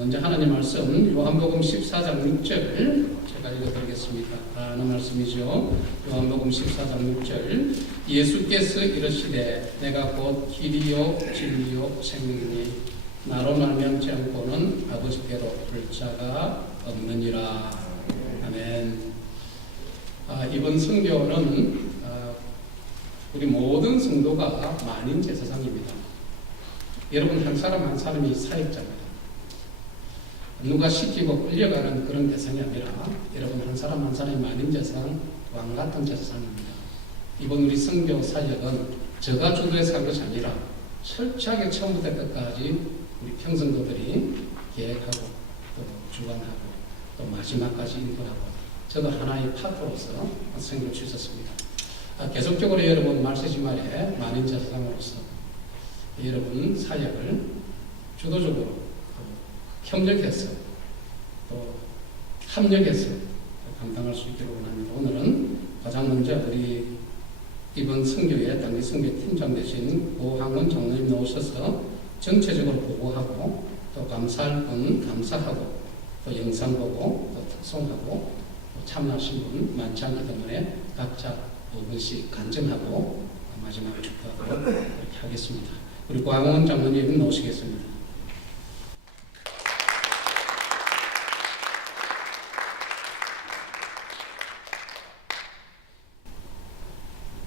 먼저 하나님 말씀 요한복음 14장 6절 제가 읽어드리겠습니다. 하는 말씀이죠. 요한복음 14장 6절 예수께서 이르시되 내가 곧 길이요 진리요 생명이니 나로 말미암지 않고는 아버지께로 올 자가 없느니라. 아멘. 이번 성교는 우리 모든 성도가 만인 제사장입니다. 여러분 한 사람 한 사람이 사역자입니다. 누가 시키고 끌려가는 그런 대상이 아니라 여러분 한 사람 한 사람이 만인 제사장, 왕 같은 제사장입니다. 이번 우리 성교 사역은 제가 주도해서 한 것이 아니라 철저하게 처음부터 끝까지 우리 평성도들이 계획하고 또 주관하고 또 마지막까지 인도하고 저도 하나의 파트로서 성교를 주셨습니다. 계속적으로 여러분 말세지말에 만인 제사장으로서 여러분 사역을 주도적으로 협력해서 또 합력해서 감당할 수 있기를 원합니다. 오늘은 가장 먼저 우리 이번 선교회 단기 선교 팀장 되신 고항원 장로님 나오셔서 전체적으로 보고하고 또 감사할 분 감사하고 또 영상 보고 또 특송하고 또 참여하신 분 많지 않기 때문에 각자 5분씩 간증하고 마지막에 축하하고 이렇게 하겠습니다. 우리 고항원 장로님 나오시겠습니다.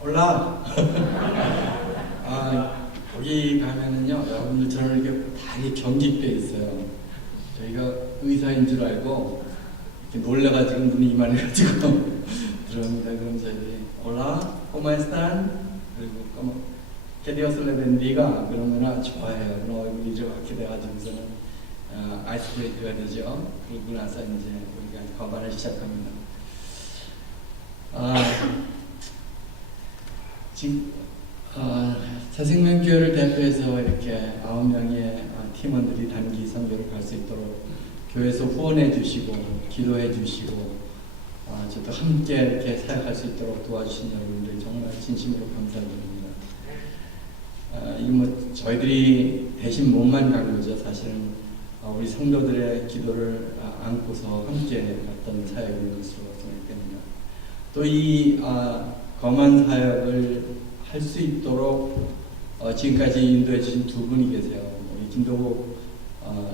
올라. 거기 가면은요, 여러분들 저는 이렇게 다리 경직돼 있어요. 저희가 의사인 줄 알고 이렇게 놀래가지고 눈이 이만해가지고 들어옵니다. 그럼 저희들이 올라, 코마에스탄 그리고 캐디어슬레 벤디가 그러면 좋아해요. 그럼 얼굴이 이렇게 돼가지고서는 아이스 브레이크가 되죠. 그리고 나서 이제 우리가 거반을 시작합니다. 지금 새생명교회를 대표해서 이렇게 9명의 팀원들이 단기 선교를 갈 수 있도록 교회에서 후원해 주시고 기도해 주시고 저도 함께 이렇게 사역할 수 있도록 도와주신 여러분들 정말 진심으로 감사드립니다. 이 저희들이 대신 몸만 간 거죠. 사실은 우리 성도들의 기도를 안고서 함께 갔던 사역인 것으로 생각됩니다. 또 이 검한 사역을 할 수 있도록 지금까지 인도해 주신 두 분이 계세요. 우리 김도국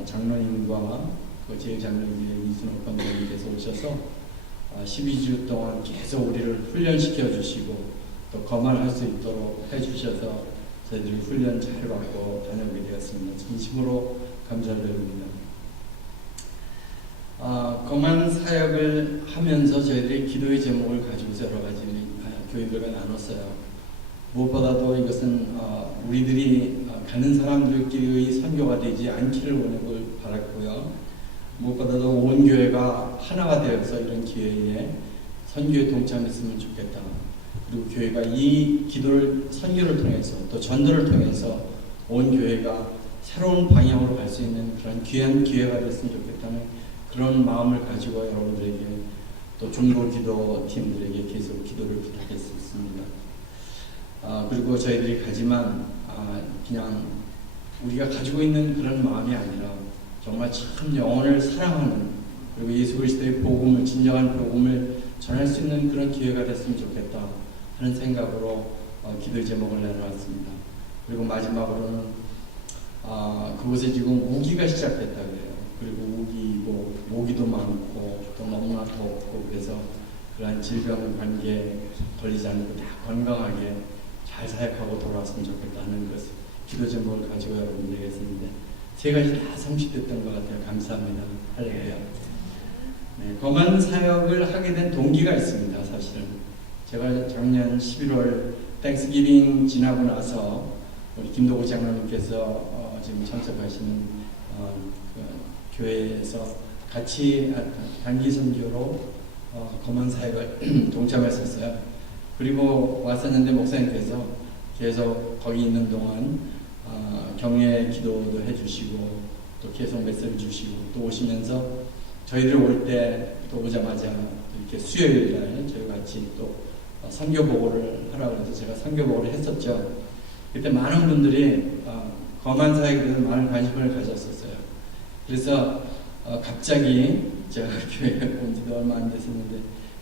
장로님과 제1장로님의 이순옥 감독님께서 오셔서 12주 동안 계속 우리를 훈련시켜 주시고 또 거만할 수 있도록 해주셔서 저희들이 훈련 잘 받고 다녀오게 되었습니다. 진심으로 감사드립니다. 거만 사역을 하면서 저희들이 기도의 제목을 가지고서 여러 가지 교인들과 나눴어요. 무엇보다도 이것은 우리들이 가는 사람들끼리의 선교가 되지 않기를 원하고 바랐고요. 무엇보다도 온 교회가 하나가 되어서 이런 기회에 선교에 동참했으면 좋겠다. 그리고 교회가 이 기도를 선교를 통해서 또 전도를 통해서 온 교회가 새로운 방향으로 갈 수 있는 그런 귀한 기회가 됐으면 좋겠다는 그런 마음을 가지고 여러분들에게 또 중보 기도 팀들에게 계속 기도를 부탁했습니다. 그리고 저희들이 가지만 그냥 우리가 가지고 있는 그런 마음이 아니라 정말 참 영혼을 사랑하는 그리고 예수 그리스도의 복음을 진정한 복음을 전할 수 있는 그런 기회가 됐으면 좋겠다 하는 생각으로 기도 제목을 내놓았습니다. 그리고 마지막으로는 그곳에 지금 우기가 시작됐다 그래요. 그리고 우기고 모기도 많고 또 너무나 덥고 그래서 그러한 질병 관계에 걸리지 않고 다 건강하게 잘 사역하고 돌아왔으면 좋겠다 하는 것을 기도 제목을 가지고 여러분들에게 했는데 세 가지 다 성취됐던 것 같아요. 감사합니다. 할렐루야. 네, 거만 사역을 하게 된 동기가 있습니다. 사실은 제가 작년 11월 땡스기빙 지나고 나서 우리 김도구 장로님께서 지금 참석하시는 교회에서 같이 단기 선교로 거만 사역을 동참했었어요. 그리고 왔었는데 목사님께서 계속 거기 있는 동안 경외 기도도 해주시고 또 계속 메시지를 주시고 또 오시면서 저희들 올 때 또 오자마자 이렇게 수요일날 저희 같이 또 선교 보고를 하라고 해서 제가 선교 보고를 했었죠. 그때 많은 분들이 거만 사역에 대해서 많은 관심을 가졌었어요. 그래서 갑자기 제가 교회에 온 지도 얼마 안 됐었는데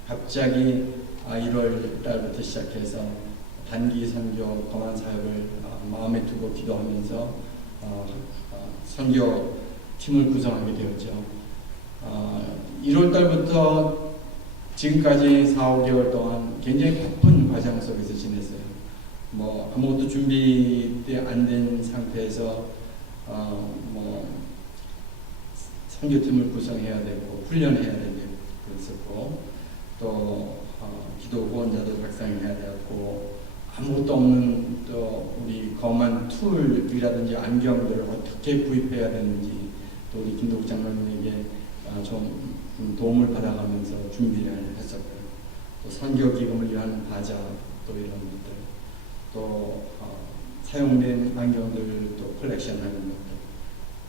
갑자기 1월 달부터 시작해서 단기 선교 거만 사역을 마음에 두고 기도하면서 선교 팀을 구성하게 되었죠. 1월 달부터 지금까지 4, 5개월 동안 굉장히 바쁜 과정 속에서 지냈어요. 뭐 아무것도 준비 안 된 상태에서 선교팀을 구성해야 되고 훈련해야 되고 또 기도 후원자도 작성해야 되고 아무것도 없는 또 우리 검은 툴이라든지 안경들을 어떻게 구입해야 되는지 또 우리 김덕 장로님에게 좀 도움을 받아가면서 준비를 했었고요. 또 선교 기금을 위한 바자 또 이런 것들 또 사용된 안경들 또 컬렉션하는 것들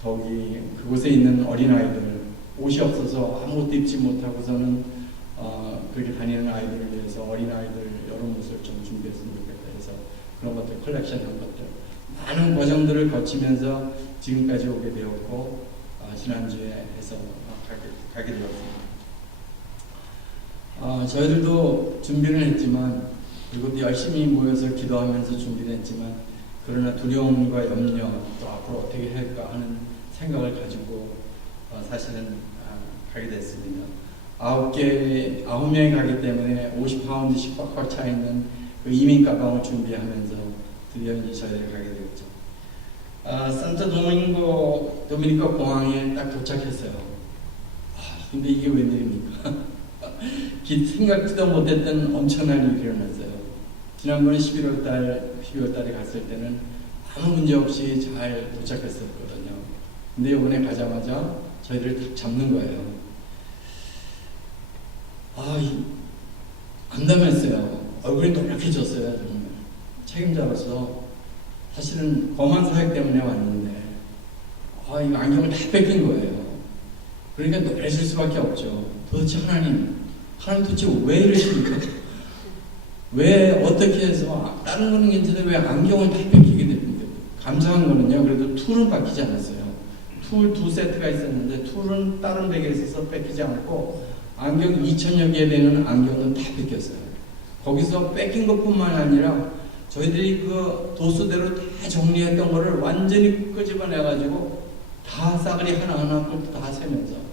더욱이 그곳에 있는 어린아이들 옷이 없어서 아무것도 입지 못하고서는 그렇게 다니는 아이들을 위해서 어린아이들 여러 옷을 좀 준비했으면 좋겠다 해서 그런 것들 컬렉션한 것들 많은 과정들을 거치면서 지금까지 오게 되었고 지난주에 해서 가게 되었습니다. 저희들도 준비를 했지만 그리고 열심히 모여서 기도하면서 준비를 했지만 그러나 두려움과 염려 또 앞으로 어떻게 할까 하는 생각을 가지고 사실은 가게 됐습니다. 9명이 가기 때문에 50파운드씩 꽉꽉 차 있는 그 이민 가방을 준비하면서 드디어 이제 저희들이 가게 되었죠. 산타 도미니카 공항에 딱 도착했어요. 근데 이게 웬일입니까? 생각지도 못했던 엄청난 일이 일어났어요. 지난번에 12월 달에 갔을 때는 아무 문제 없이 잘 도착했었거든요. 근데 이번에 가자마자 저희를 딱 잡는 거예요. 안담했어요. 얼굴이 노랗게졌어요. 정말 책임자로서 사실은 검은 사역 때문에 왔는데 이 안경을 다 뺏긴 거예요. 그러니까 노래질 수밖에 없죠. 도대체 하나님 도대체 왜 이러십니까? 왜 어떻게 해서 다른 거는 괜찮은데 왜 안경을 다 뺏기게 됩니까? 감사한 거는요. 그래도 툴은 바뀌지 않았어요. 툴 2세트가 있었는데 툴은 다른 백에 있어서 뺏기지 않고 안경 2,000여 개 되는 안경은 다 뺏겼어요. 거기서 뺏긴 것뿐만 아니라 저희들이 그 도수대로 다 정리했던 거를 완전히 끄집어내가지고 다 싸그리 하나하나 다 세면서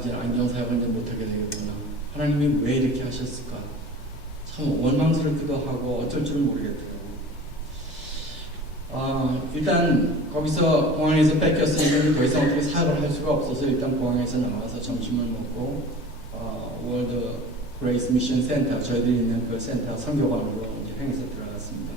이제 안경 사역을 이제 못하게 되겠구나. 하나님이 왜 이렇게 하셨을까? 참 원망스럽기도 하고 어쩔 줄은 모르겠더라고요. 일단 거기서 공항에서 뺏겼으니까 더 이상 어떻게 사역을 할 수가 없어서 일단 공항에서 나와서 점심을 먹고 월드 그레이스 미션 센터 저희들이 있는 그 센터 선교관으로 이제 행해서 들어갔습니다.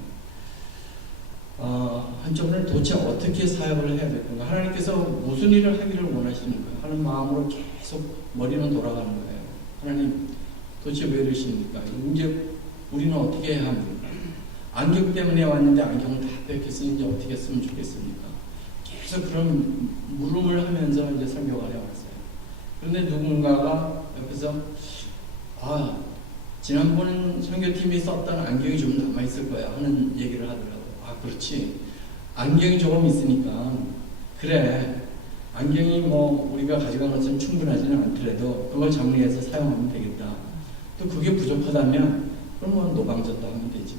한쪽으로는 도대체 어떻게 사역을 해야 될 건가? 하나님께서 무슨 일을 하기를 원하시는가 하는 마음으로 계속 머리는 돌아가는 거예요. 하나님 도대체 왜 이러십니까? 이제 우리는 어떻게 해야 합니까? 안경 때문에 왔는데 안경을 다 뺏겼으니 이제 어떻게 했으면 좋겠습니까? 계속 그런 물음을 하면서 이제 선교관에 왔어요. 그런데 누군가가 옆에서 지난번 선교팀이 썼던 안경이 좀 남아있을 거야 하는 얘기를 하더라고요. 그렇지. 안경이 조금 있으니까 그래. 안경이 우리가 가져간 것은 충분하지는 않더라도 그걸 정리해서 사용하면 되겠다. 또 그게 부족하다면 그럼 노방전도 하면 되지.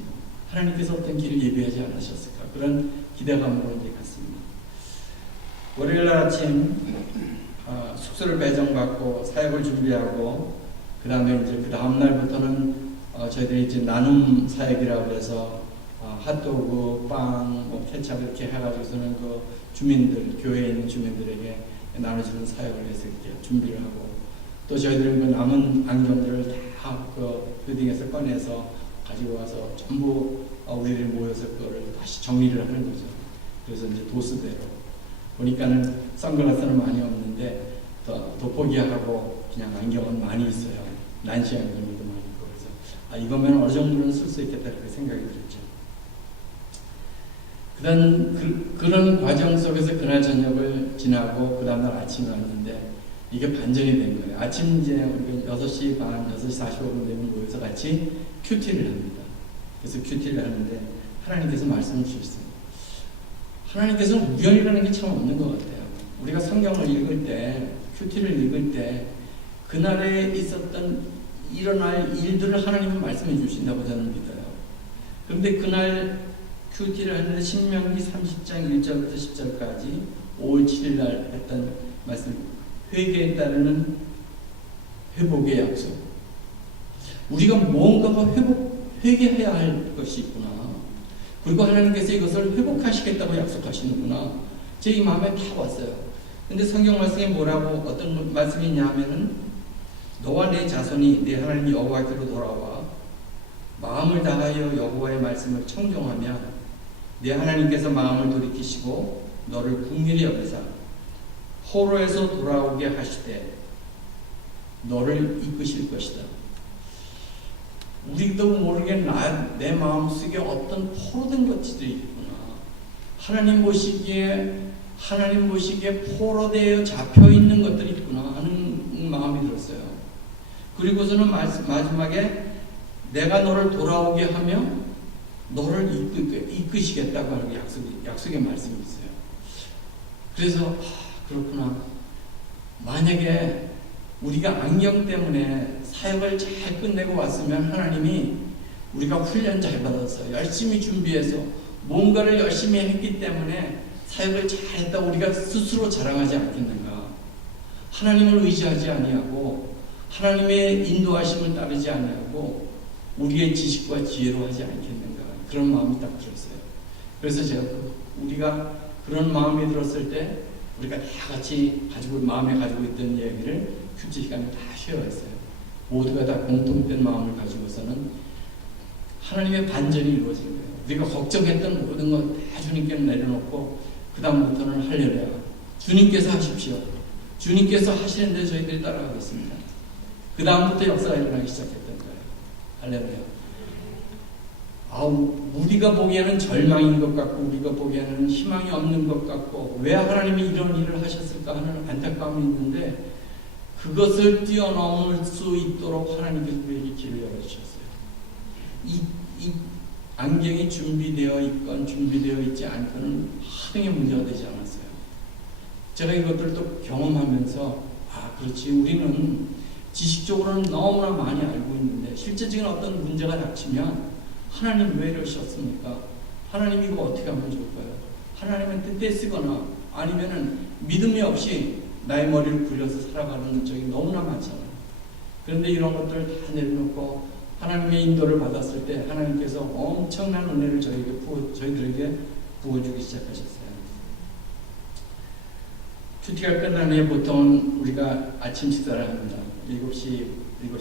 하나님께서 어떤 길을 예비하지 않으셨을까? 그런 기대감으로 이제 갔습니다. 월요일 날 아침 숙소를 배정받고 사역을 준비하고 그 다음에 이제 그 다음 날부터는 저희들이 이제 나눔 사역이라고 해서 핫도그, 빵, 케찹 이렇게 해가지고서는 그 주민들, 교회에 있는 주민들에게 나눠주는 사역을 해서 이렇게 준비를 하고 또 저희들은 그 남은 안경들을 다 그 빌딩에서 꺼내서 가지고 와서 전부 우리들이 모여서 그거를 다시 정리를 하는 거죠. 그래서 이제 도수대로 보니까는 선글라스는 많이 없는데 돋보기하고 그냥 안경은 많이 있어요. 난시 안경도 많이 있고 그래서 이거면 어느 정도는 쓸 수 있겠다 그렇게 생각이 들었죠. 그런 과정 속에서 그날 저녁을 지나고 그 다음날 아침에 왔는데 이게 반전이 된 거예요. 아침 이제 우리가 6시 반, 6시 45분 되면 모여서 같이 큐티를 합니다. 그래서 큐티를 하는데 하나님께서 말씀을 주셨어요. 하나님께서는 우연이라는 게 참 없는 것 같아요. 우리가 성경을 읽을 때, 큐티를 읽을 때 그날에 있었던 일어날 일들을 하나님은 말씀해 주신다고 저는 믿어요. 그런데 그날 큐티를 하는데 신명기 30장 1절부터 10절까지 5월 7일 날 했던 말씀, 회개에 따르는 회복의 약속. 우리가 무언가가 회개해야 할 것이 있구나. 그리고 하나님께서 이것을 회복하시겠다고 약속하시는구나. 제 이 마음에 다 왔어요. 근데 성경 말씀에 뭐라고 어떤 말씀이 있냐면은 너와 내 자손이 내 하나님 여호와께로 돌아와 마음을 다하여 여호와의 말씀을 청종하면 내 하나님께서 마음을 돌이키시고 너를 긍휼히 여기사 포로에서 돌아오게 하시되 너를 이끄실 것이다. 우리도 모르게 내 마음속에 어떤 포로된 것들이 있구나. 하나님 보시기에 포로되어 잡혀있는 것들이 있구나 하는 마음이 들었어요. 그리고서는 마지막에 내가 너를 돌아오게 하며 너를 이끄시겠다고 하는 약속의 말씀이 있어요. 그래서 그렇구나. 만약에 우리가 안경 때문에 사역을 잘 끝내고 왔으면 하나님이 우리가 훈련 잘 받아서 열심히 준비해서 뭔가를 열심히 했기 때문에 사역을 잘했다고 우리가 스스로 자랑하지 않겠는가. 하나님을 의지하지 아니하고 하나님의 인도하심을 따르지 아니하고 우리의 지식과 지혜로 하지 않겠는가. 그런 마음이 딱 들었어요. 그래서 제가 우리가 그런 마음이 들었을 때 우리가 다 같이 마음에 가지고 있던 얘기를 큐티 시간에 다 쉬어갔어요. 모두가 다 공통된 마음을 가지고서는 하나님의 반전이 이루어진 거예요. 우리가 걱정했던 모든 것 다 주님께 내려놓고 그 다음부터는 할렐루야. 주님께서 하십시오. 주님께서 하시는데 저희들이 따라가겠습니다. 그 다음부터 역사가 일어나기 시작했던 거예요. 할렐루야. 우리가 보기에는 절망인 것 같고 우리가 보기에는 희망이 없는 것 같고 왜 하나님이 이런 일을 하셨을까 하는 안타까움이 있는데 그것을 뛰어넘을 수 있도록 하나님께서 우리에게 길을 열어주셨어요. 이 안경이 준비되어 있건 준비되어 있지 않건은 하등의 문제가 되지 않았어요. 제가 이것들을 또 경험하면서 그렇지, 우리는 지식적으로는 너무나 많이 알고 있는데 실제적인 어떤 문제가 닥치면 하나님 왜 이러셨습니까? 하나님 이거 어떻게 하면 좋을까요? 하나님은 뜻대 쓰거나 아니면은 믿음이 없이 나의 머리를 굴려서 살아가는 적이 너무나 많잖아요. 그런데 이런 것들을 다 내려놓고 하나님의 인도를 받았을 때 하나님께서 엄청난 은혜를 저희들에게 부어주기 시작하셨어요. 큐티가 끝난 후에 보통 우리가 아침 식사를 합니다. 7시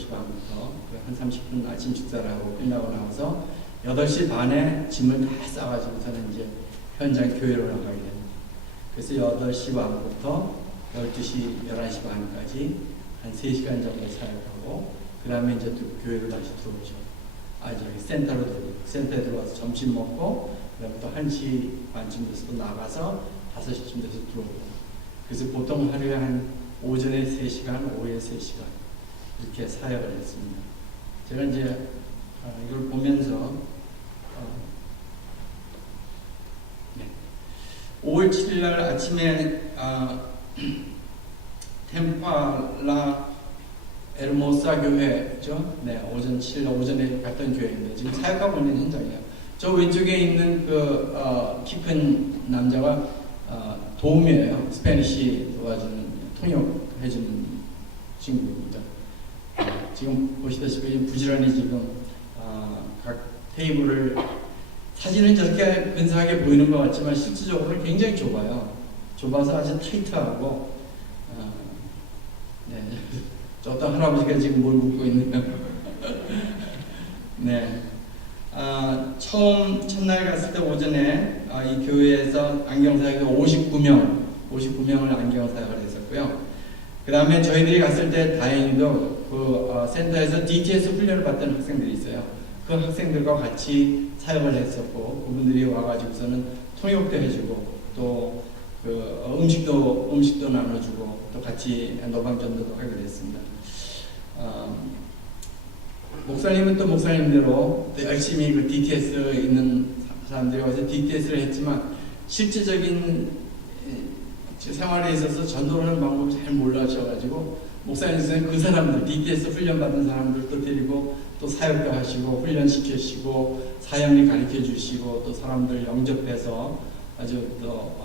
반부터 한 30분 아침 식사를 하고 끝나고 나서 8시 반에 짐을 다 싸가지고서는 이제 현장 교회로 나가게 됩니다. 그래서 8시 반부터 12시, 11시 반까지 한 3시간 정도 사역하고 그 다음에 이제 또 교회로 다시 들어오죠. 저기 센터에 들어와서 점심 먹고 그 다음에 또 1시 반쯤 돼서 또 나가서 5시쯤 돼서 들어오고. 그래서 보통 하루에 한 오전에 3시간, 오후에 3시간 이렇게 사역을 했습니다. 제가 이제 이걸 보면서 5월 7일 날 아침에 템파라 에르모사 교회죠. 네, 오전 7일 오전에 갔던 교회인데 지금 사역하고 있는 현장이에요. 저 왼쪽에 있는 키 큰 남자가 도움이에요. 스페니쉬 도와주는 통역해주는 친구입니다. 지금 보시다시피 부지런히 지금 각 테이블을 사진은 저렇게 근사하게 보이는 것 같지만 실질적으로는 굉장히 좁아요. 좁아서 아주 타이트하고 네. 저 어떤 할아버지가 지금 뭘 묻고 있는가. 네. 첫날 갔을 때 오전에 이 교회에서 안경사역을 59명을 안경사역을 했었고요. 그 다음에 저희들이 갔을 때 다행히도 센터에서 DTS 훈련을 받던 학생들이 있어요. 그 학생들과 같이 사역을 했었고 그분들이 와가지고서는 통역도 해주고 또 음식도 나눠주고 또 같이 노방전도도 하게 됐습니다. 목사님은 또 목사님대로 또 열심히 DTS 있는 사람들이 와서 DTS를 했지만 실제적인 생활에 있어서 전도하는 방법을 잘 몰라셔가지고 목사님께서는 그 사람들, DTS 훈련 받은 사람들도 데리고 또 사역도 하시고 훈련시키시고 사역을 가르쳐 주시고 또 사람들 영접해서 아주 또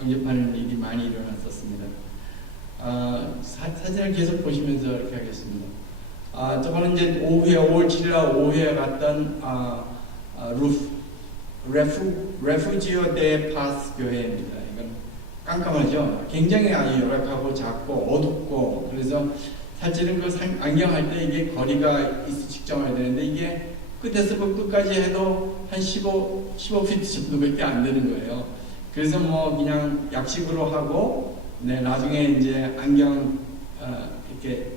영접하는 일이 많이 일어났었습니다. 사진을 계속 보시면서 이렇게 하겠습니다. 저거는 이제 오후에 5월 7일 오후에 갔던 레푸지오 데 파스 교회입니다. 이건 깜깜하죠. 굉장히 열악하고 작고 어둡고 그래서 사실은 그 안경할 때 이게 거리가 있어 측정해야 되는데 이게 끝에서 끝까지 해도 한 15피트 정도밖에 안 되는 거예요. 그래서 뭐 그냥 약식으로 하고 나중에 이제 안경 이렇게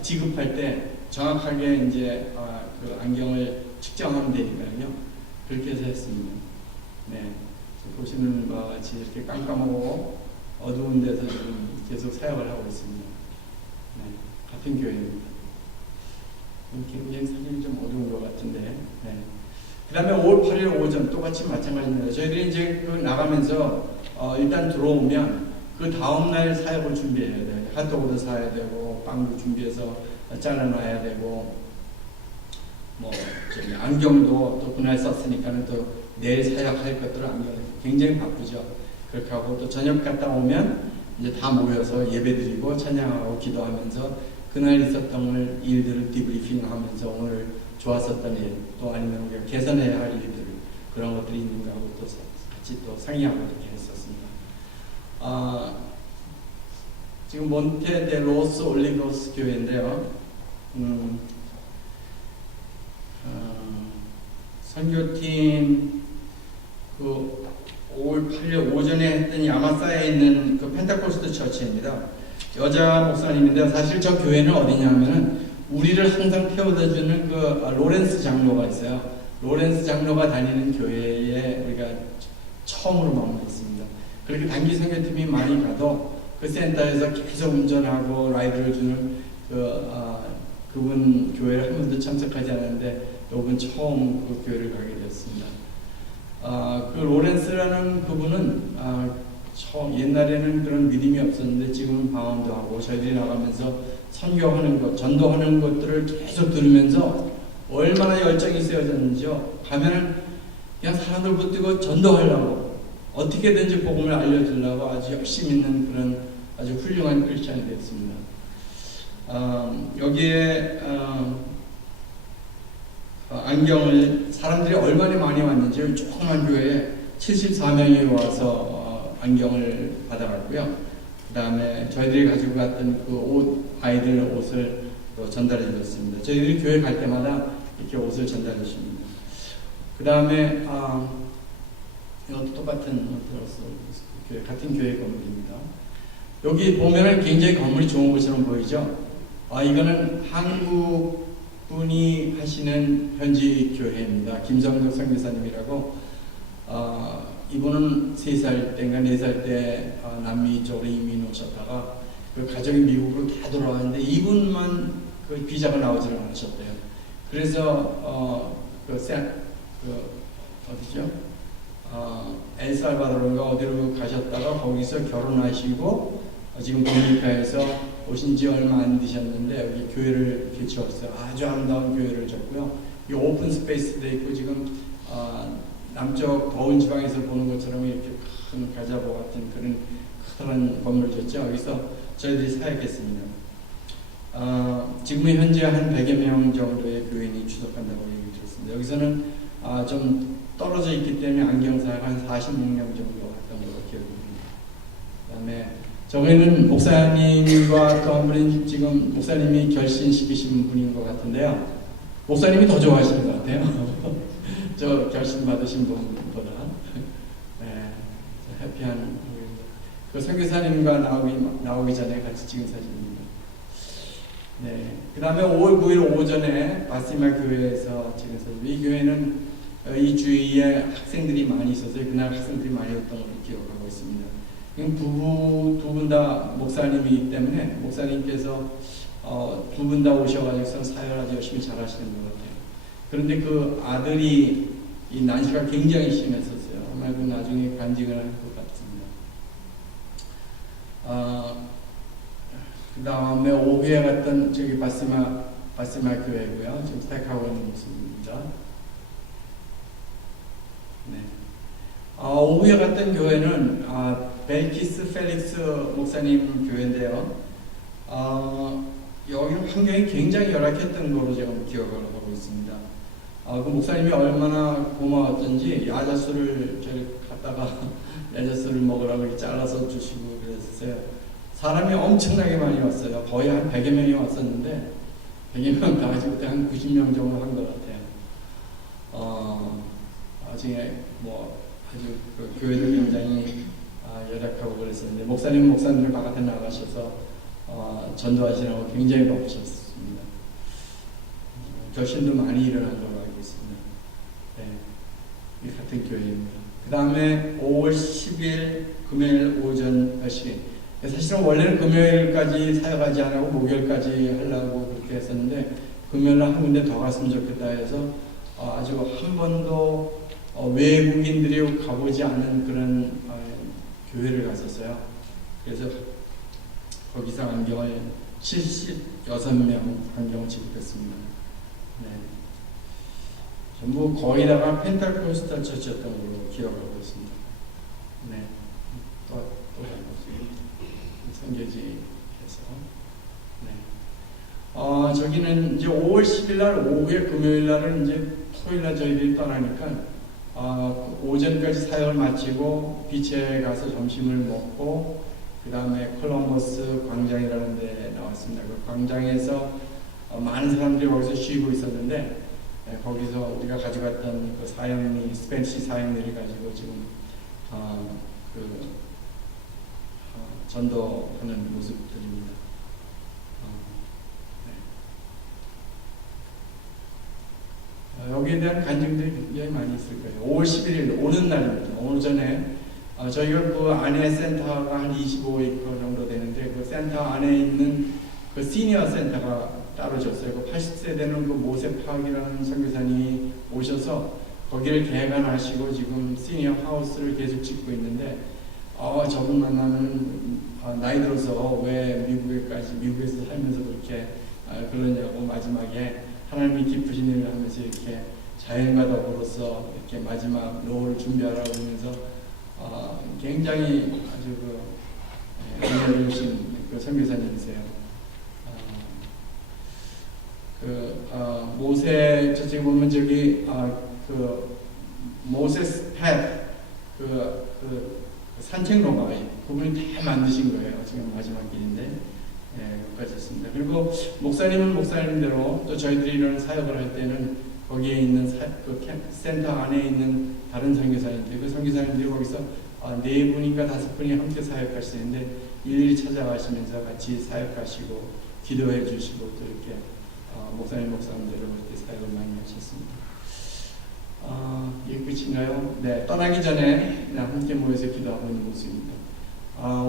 지급할 때 정확하게 이제 그 안경을 측정하면 되니까요. 그렇게 해서 했습니다. 보시는 바와 같이 이렇게 깜깜하고 어두운 데서 지금 계속 사역을 하고 있습니다. 같은 교회입니다. 굉장히 사진이 좀 어두운 것 같은데. 그 다음에 5월 8일 오전 똑같이 마찬가지입니다. 저희들이 이제 나가면서 일단 들어오면 그 다음날 사역을 준비해야 돼요. 핫도그도 사야 되고 빵도 준비해서 잘라놔야 되고 뭐 안경도 또 그날 썼으니까는 또 내일 사역할 것들을 안경 굉장히 바쁘죠. 그렇게 하고 또 저녁 갔다 오면 이제 다 모여서 예배드리고 찬양하고 기도하면서 그날 있었던 일들을 디브리핑하면서 오늘 좋았었던 일, 또 아니면 우리가 개선해야 할 일들 그런 것들이 있는가 하고 또 같이 또 상의하고 이렇게 했었습니다. 지금 몬테 데 로스 올리고스 교회인데요. 선교팀 그 5월 8일 오전에 했던 야마사에 있는 그 펜타코스트 처치입니다. 여자 목사님인데 사실 저 교회는 어디냐면은 우리를 항상 태워다주는 그 로렌스 장로가 있어요. 로렌스 장로가 다니는 교회에 우리가 처음으로 머물렀습니다. 그렇게 단기 선교팀이 많이 가도 그 센터에서 계속 운전하고 라이드를 주는 그분 교회를 한 번도 참석하지 않았는데 이번 처음 그 교회를 가게 되었습니다. 그 로렌스라는 그분은 옛날에는 그런 믿음이 없었는데 지금은 방언도 하고 저희들이 나가면서 선교하는 것, 전도하는 것들을 계속 들으면서 얼마나 열정이 세워졌는지요. 가면은 그냥 사람들 붙들고 전도하려고 어떻게든지 복음을 알려주려고 아주 열심히 있는 그런 아주 훌륭한 크리스찬이 되었습니다. 여기에 안경을 사람들이 얼마나 많이 왔는지 조그만 교회에 74명이 와서 안경을 받아갔고요. 그 다음에 저희들이 가지고 갔던 그 옷, 아이들 옷을 전달해 줬습니다. 저희들이 교회 갈 때마다 이렇게 옷을 전달해 줍니다. 그 다음에 이것도 똑같은 교회, 같은 교회 건물입니다. 여기 보면은 굉장히 건물이 좋은 것처럼 보이죠? 이거는 한국 분이 하시는 현지 교회입니다. 김성덕 선교사님이라고 이분은 3살 때인가 4살 때 남미 쪽으로 이민 오셨다가 그 가족이 미국으로 다 돌아왔는데 이분만 그 비자가 나오지 않으셨대요. 그래서 어디죠? 엘살바도르인가 어디로 가셨다가 거기서 결혼하시고 지금 도미니카에서 오신 지 얼마 안 되셨는데 여기 교회를 이렇게 지었어요. 아주 아름다운 교회를 지었고요. 이 오픈 스페이스도 있고 지금 남쪽 더운 지방에서 보는 것처럼 이렇게 큰 가자보 같은 그런 커다란 건물을 지었죠. 여기서 저희들이 사역했습니다. 지금 현재 한 100여 명 정도의 교인이 추석한다고 얘기 들었습니다. 여기서는 좀 떨어져 있기 때문에 안경사가 한 46명 정도 했던 걸로 기억합니다. 그 다음에 저기는 목사님과 또 한 분은 지금 목사님이 결신시키신 분인 것 같은데요. 목사님이 더 좋아하시는 것 같아요. 저 결신 받으신 분보다 해피한 그 선교사님과 나오기 전에 같이 찍은 사진입니다. 그 다음에 5월 9일 오전에 바시마 교회에서 찍은 사진. 이 교회는 이 주위에 학생들이 많이 있어서 그날 학생들이 많이 왔던 걸 기억하고 있습니다. 부부 두 분 다 목사님이기 때문에 목사님께서 두 분 다 오셔가지고 사역을 아주 열심히 잘 하시는 것 같아요. 그런데 그 아들이 이 난시가 굉장히 심했었어요. 아마도 나중에 간증을 할 것 같습니다. 그 다음에 오후에 갔던 저기 바스마 교회고요. 지금 스택하고 있는 모습입니다. 네. 오후에 갔던 교회는 벨키스 펠릭스 목사님 교회인데요. 여기는 환경이 굉장히 열악했던 걸로 제가 기억을 하고 있습니다. 그 목사님이 얼마나 고마웠던지 야자수를 저를 갖다가 야자수를 먹으라고 이렇게 잘라서 주시고 그랬어요. 사람이 엄청나게 많이 왔어요. 거의 한 100여 명이 왔었는데 100여 명 다 가지고 그때 한 90명 정도 한 것 같아요. 나중에 뭐 아주 그 교회도 굉장히 열악하고 그랬었는데 목사님들 바깥에 나가셔서 전도하시라고 굉장히 바쁘셨습니다. 결신도 많이 일어난 걸로 알고 있습니다. 네, 이 같은 교회입니다. 그 다음에 5월 10일 금요일 오전 10시. 사실은 원래는 금요일까지 사역하지 않고 목요일까지 하려고 그렇게 했었는데 금요일날 한 군데 더 갔으면 좋겠다 해서 아주 한 번도 외국인들이 가보지 않은 그런 교회를 갔었어요. 그래서 거기서 안경을 76명 안경을 지급했습니다. 네. 전부 거의 다가 펜타코스탈 처치였던 걸로 기억하고 있습니다. 네. 또 선교지에서. 네. 저기는 이제 5월 10일 날 오후에 금요일 날은 이제 토요일 날 저희들이 떠나니까 오전까지 사역을 마치고 비치에 가서 점심을 먹고 그 다음에 콜럼버스 광장이라는 데 나왔습니다. 그 광장에서 많은 사람들이 거기서 쉬고 있었는데 거기서 우리가 가져갔던 그 사형리, 스페니시 사형리를 가지고 지금 전도하는 모습들입니다. 네. 여기에 대한 간증들이 굉장히 많이 있을 거예요. 5월 11일 오는 날입니다. 오늘 전에 저희가 그 안에 센터가 한 25에이커 정도 되는데 그 센터 안에 있는 그 시니어 센터가 따로 줬어요. 그 80세 되는 그 모세팍이라는 선교사님이 오셔서 거기를 개관하시고 지금 시니어 하우스를 계속 짓고 있는데 저분 만나면 나이 들어서 왜 미국에서 살면서 그렇게 그러냐고 마지막에 하나님이 기쁘신 일을 하면서 이렇게 자연과 더불어서 이렇게 마지막 노후를 준비하라고 하면서 굉장히 아주 은혜를 주신 그 선교사님이세요. 모세 저쪽에 보면 저기 모세스 팻 산책로가 그분이 다 만드신 거예요. 지금 마지막 길인데 여기까지 했습니다. 그리고 목사님은 목사님대로 또 저희들이 이런 사역을 할 때는 거기에 있는 센터 안에 있는 다른 선교사님들 그 선교사님들이 거기서 4분인가 5분이 함께 사역하시는데 일일이 찾아가시면서 같이 사역하시고 기도해 주시고 또 이렇게 목사님대로 그렇게 사역을 많이 하셨습니다. 이게 끝인가요? 네, 떠나기 전에 함께 모여서 기도하고 있는 모습입니다.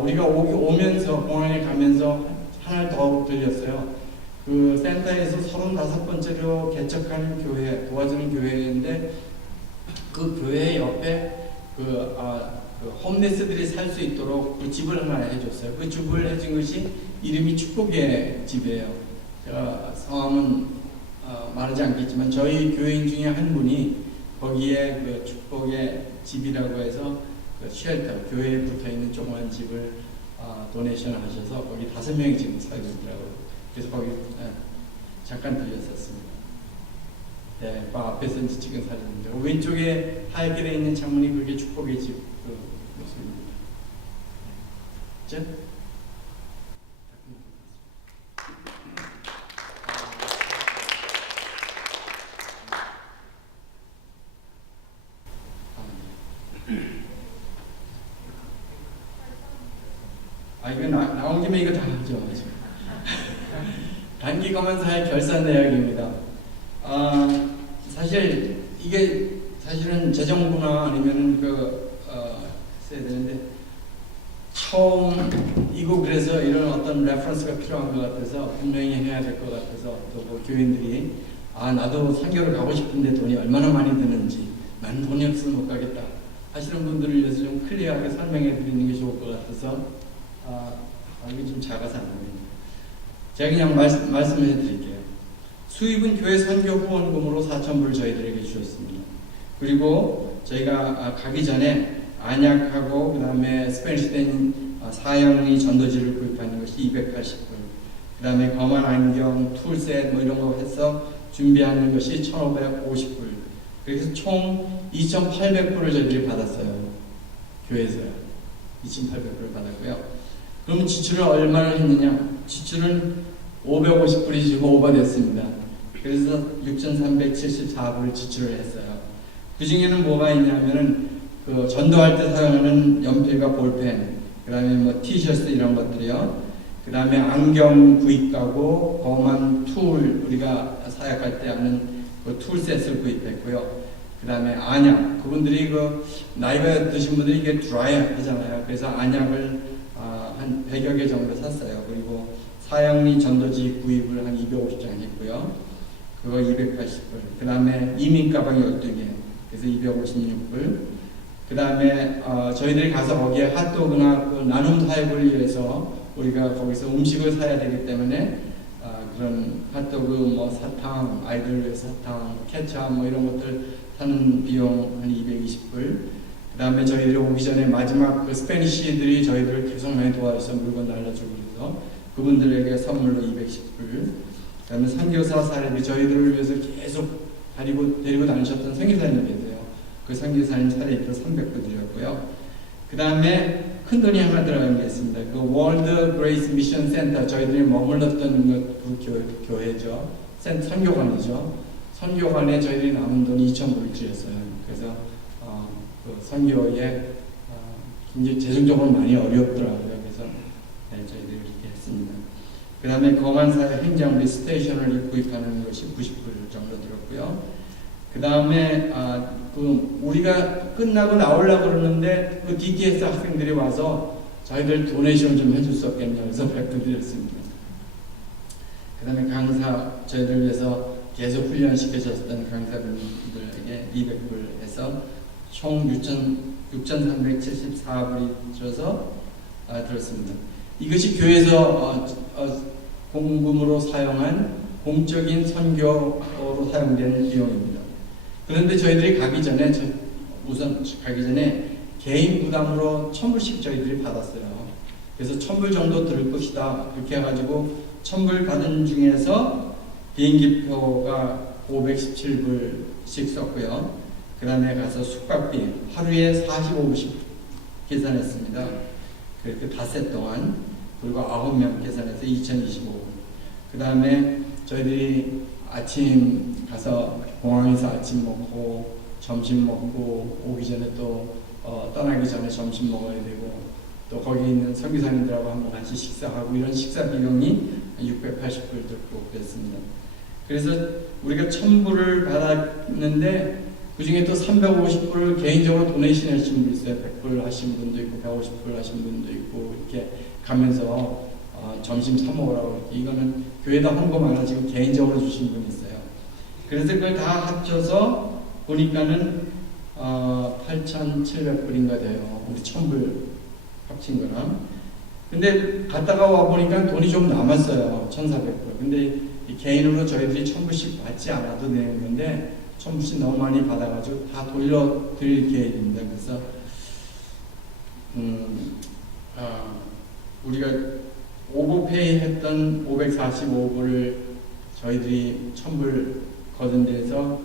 우리가 오면서 공항에 가면서 하나를 더 들렸어요. 그 센터에서 35번째로 개척한 교회, 도와주는 교회인데 그 교회 옆에 그 홈레스들이 살 수 있도록 그 집을 하나 해줬어요. 그 집을 해준 것이 이름이 축복의 집이에요. 제가 성함은 말하지 않겠지만 저희 교인 중에 한 분이 거기에 그 축복의 집이라고 해서 그 쉘터, 교회에 붙어 있는 조그만 집을 도네이션 하셔서 거기 5명이 지금 살고 있더라고요. 그래서 거기 잠깐 들렸었습니다. 네, 그 앞에서 이제 찍은 사진인데 왼쪽에 하얗게 되어 있는 창문이 그게 축복의 집 그 모습입니다. 네. 이거 나온 김에 이거 다 하죠. 단기 검안사의 결산 내역입니다. 사실 이게 사실은 재정부나 아니면 써야 되는데 처음이고 그래서 이런 어떤 레퍼런스가 필요한 것 같아서 분명히 해야 될 것 같아서 또 뭐 교인들이 나도 선교를 가고 싶은데 돈이 얼마나 많이 드는지 나는 돈이 없으면 못 가겠다 하시는 분들을 위해서 좀 클리어하게 설명해 드리는 게 좋을 것 같아서 이게 좀 작아서 안 보입니다. 제가 그냥 말씀해 드릴게요. 수입은 교회 선교 후원금으로 4,000불 저희들에게 주셨습니다. 그리고 저희가 가기 전에 안약하고 그 다음에 스페니시 된 사형리 전도지를 구입하는 것이 280불, 그 다음에 검은 안경, 툴셋 뭐 이런 거 해서 준비하는 것이 1,550불, 그래서 총 2,800불을 저희들이 받았어요. 교회에서요. 2,800불을 받았고요. 그럼 지출을 얼마나 했느냐? 지출은 550불이 지금 오버됐습니다. 그래서 6,374불을 지출을 했어요. 그 중에는 뭐가 있냐면은 그 전도할 때 사용하는 연필과 볼펜, 그 다음에 뭐 티셔츠 이런 것들이요. 그 다음에 안경 구입하고 검은 툴, 우리가 사역할 때 하는 그 툴셋을 구입했고요. 그 다음에 안약, 그분들이 그 나이가 드신 분들이 이게 드라이 하잖아요. 그래서 안약을 한 100여 개 정도 샀어요. 그리고 사형리 전도지 구입을 한 250장 했고요. 그거 280불. 그 다음에 이민 가방 12개. 그래서 256불. 그 다음에 저희들이 가서 거기에 핫도그나 그 나눔 사역을 위해서 우리가 거기서 음식을 사야 되기 때문에 그런 핫도그, 뭐 사탕, 아이들 위해 사탕, 케찹 뭐 이런 것들 사는 비용 한 220불. 그 다음에 저희들이 오기 전에 마지막 그 스페니쉬들이 저희들을 계속 많이 도와줘서 물건 날려주고 그래서 그분들에게 선물로 210불. 그 다음에 선교사 사례비 저희들을 위해서 계속 데리고 다니셨던 선교사님이 계세요. 그 선교사님 사례비로 300불 드렸고요. 그 다음에 큰 돈이 하나 들어간 게 있습니다. 그 월드 그레이스 미션 센터, 저희들이 머물렀던 그 교회죠. 선교관이죠. 선교관에 저희들이 남은 돈 2,000불을 드렸어요. 그래서 그 선교에 굉장히 재정적으로 많이 어렵더라고요. 그래서 저희들이 이렇게 했습니다. 그 다음에 검안사의 행정비 스테이셔너리 구입하는 것이 90불 정도 들었고요. 그 다음에 우리가 끝나고 나오려고 그러는데 그 DTS 학생들이 와서 저희들 도네이션 좀 해줄 수 없겠냐 그래서 100불 드렸습니다. 그 다음에 강사 저희들 위해서 계속 훈련시켜줬던 강사분들에게 200불 해서 총 6,374불이 들어서 들었습니다. 이것이 교회에서 공금으로 사용한 공적인 선교로 사용되는 비용입니다. 그런데 저희들이 가기 전에 개인 부담으로 1,000불씩 저희들이 받았어요. 그래서 1,000불 정도 들을 것이다. 그렇게 해가지고 1,000불 받은 중에서 비행기표가 517불씩 썼고요. 그 다음에 가서 숙박비 하루에 45불씩 계산했습니다. 그렇게 닷새 동안. 그리고 9명 계산해서 2,025불. 그 다음에 저희들이 아침 가서 공항에서 아침 먹고 점심 먹고 오기 전에 또 떠나기 전에 점심 먹어야 되고 또 거기 있는 선교사님들하고 한번 같이 식사하고 이런 식사 비용이 680불 들고 그랬습니다. 그래서 우리가 1,000불을 받았는데 그 중에 또 350불을 개인적으로 도네이션 하신 분도 있어요. 100불 하신 분도 있고 150불 하신 분도 있고 이렇게 가면서 점심 사 먹으라고 이거는 교회에다 홍보 안 하시고 개인적으로 주신 분이 있어요. 그래서 그걸 다 합쳐서 보니까는 8,700불인가 돼요. 우리 1,000불 합친 거랑. 근데 갔다가 와 보니까 돈이 좀 남았어요. 1,400불. 근데 개인으로 저희들이 1,000불씩 받지 않아도 되는 건데 1,000불씩 너무 많이 받아가지고 다 돌려드릴 계획입니다. 그래서 우리가 오버페이 했던 545불을 저희들이 1,000불 거둔 데에서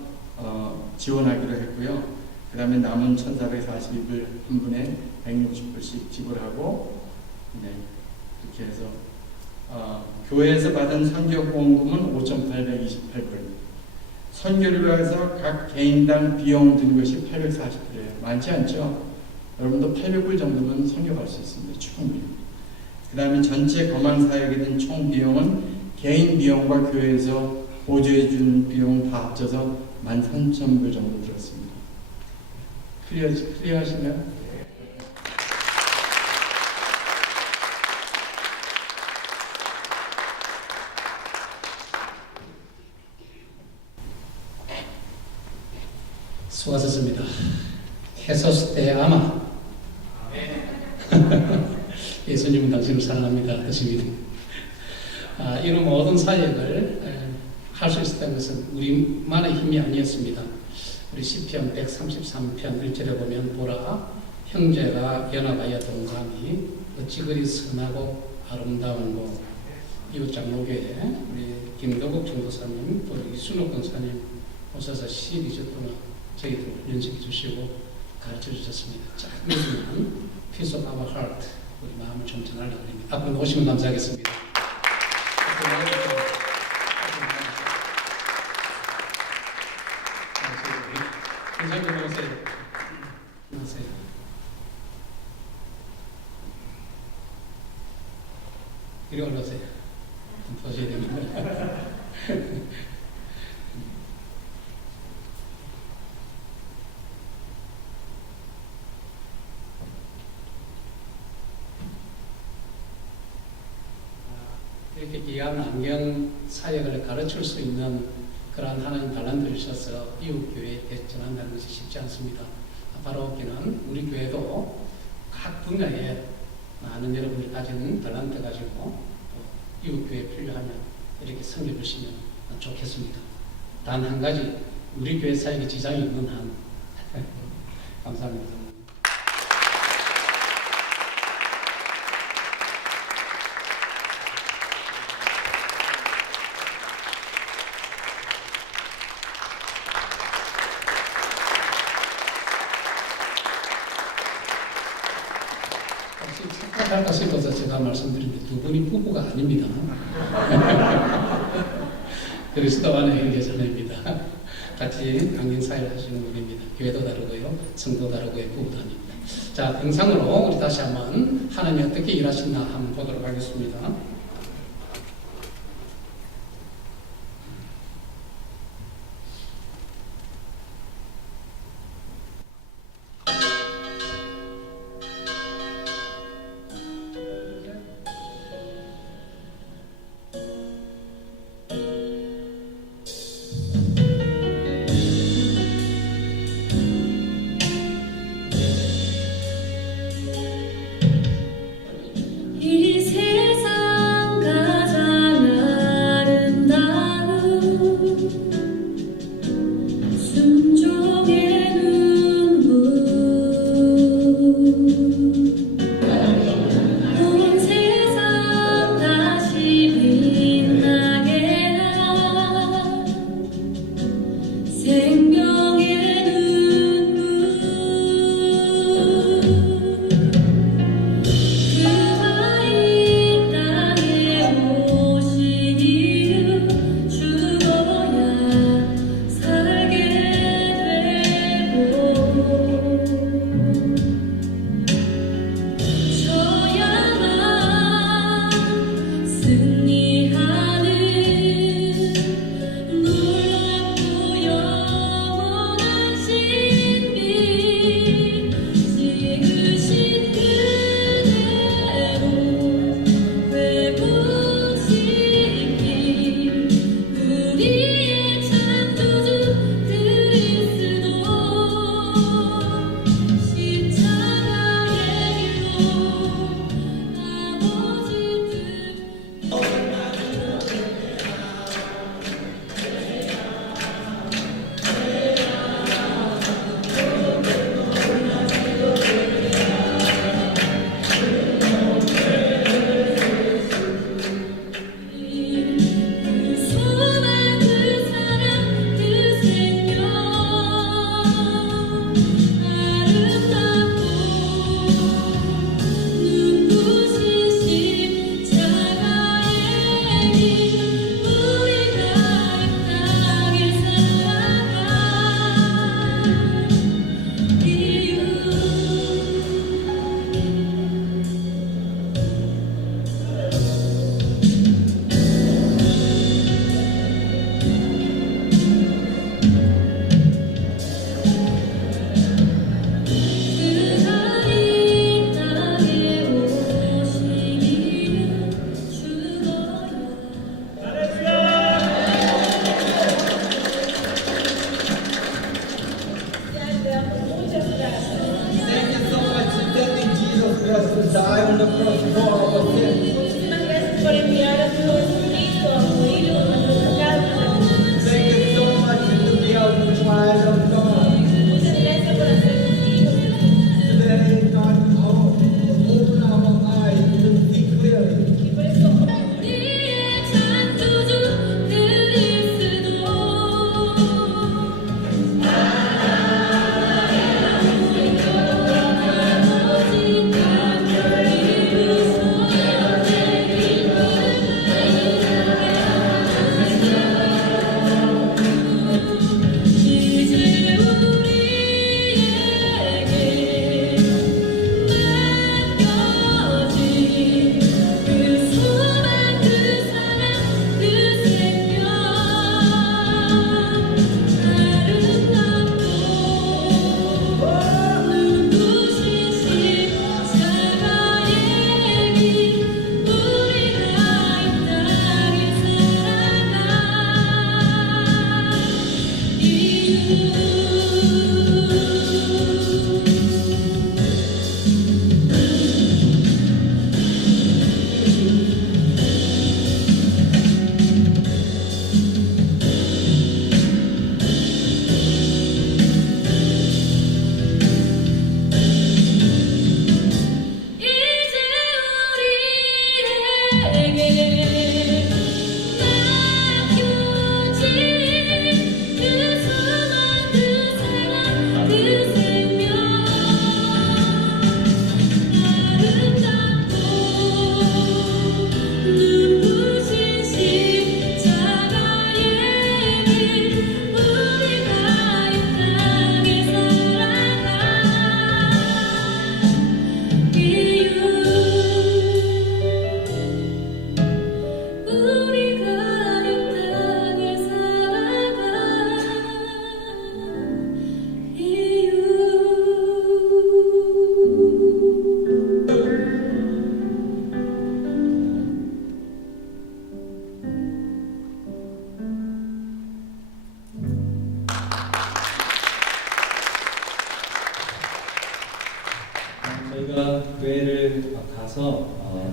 지원하기로 했고요. 그 다음에 남은 1,442불 한 분에 160불씩 지불하고 그렇게 해서 교회에서 받은 선교 후원금은 5,828불. 선교를 위해서 각 개인당 비용 든 것이 840불이에요. 많지 않죠? 여러분도 800불 정도면 선교 갈 수 있습니다. 충분히. 그 다음에 전체 거망 사역에 든 총 비용은 개인 비용과 교회에서 보조해 준 비용 다 합쳐서 13,000불 정도 들었습니다. 클리어 하시나요? 수고하셨습니다. 헤소스 때 아마 예수님은 당신을 사랑합니다 뜻입니다. 이런 모든 사역을 할 수 있었던 것은 우리만의 힘이 아니었습니다. 우리 시편 133편 1절에 보면 보라 형제가 연합하여 동감이 어찌 그리 선하고 아름다운 고 이웃 장로교회 우리 김도국 전도사님 또 이순옥 권사님 오셔서 12주 동안 저희들 연습해 주시고 가르쳐 주셨습니다. 짧지만 Peace of our heart 우리 마음을 좀 전하려고 합니다. 앞으로 오시면 감사하겠습니다. 괜찮게 오세요. 안녕하세요. 이리 올라오세요. 보셔야 됩니다. 이렇게 귀한 안경 사역을 가르칠 수 있는 그러한 하나님 달란트를 주셔서 이웃교회에 전한다는 것이 쉽지 않습니다. 바라옵기는 우리 교회도 각 분야에 많은 여러분들이 가진 달란트 가지고 이웃교회에 필요하면 이렇게 섬겨주시면 좋겠습니다. 단 한 가지 우리 교회 사역에 지장이 없는 한 감사합니다. 착각할까 싶어서 제가 말씀드린데 두 분이 부부가 아닙니다. 그리스도 안의 형제자매입니다. 같이 강경사회를 하시는 분입니다. 교회도 다르고요, 성도 다르고요, 부부도 아닙니다. 자, 영상으로 우리 다시 한번 하나님이 어떻게 일하시나 한번 보도록 하겠습니다. 이 세상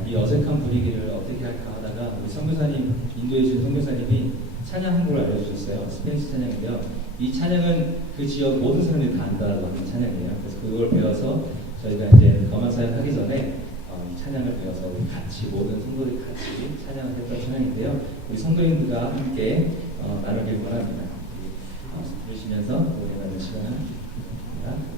이 어색한 분위기를 어떻게 할까 하다가 우리 선교사님, 인도해 주신 선교사님이 찬양 한 곡을 알려주셨어요. 스페니시 찬양인데요. 이 찬양은 그 지역 모든 사람들이 다 안다고 하는 찬양이에요. 그래서 그걸 배워서 저희가 이제 거만 사역 하기 전에 이 찬양을 배워서 우리 같이 모든 성도들이 같이 찬양을 했던 찬양인데요. 우리 성도님들과 함께 나누길 바랍니다. 부르시면서 노래하는 시간을 드립니다.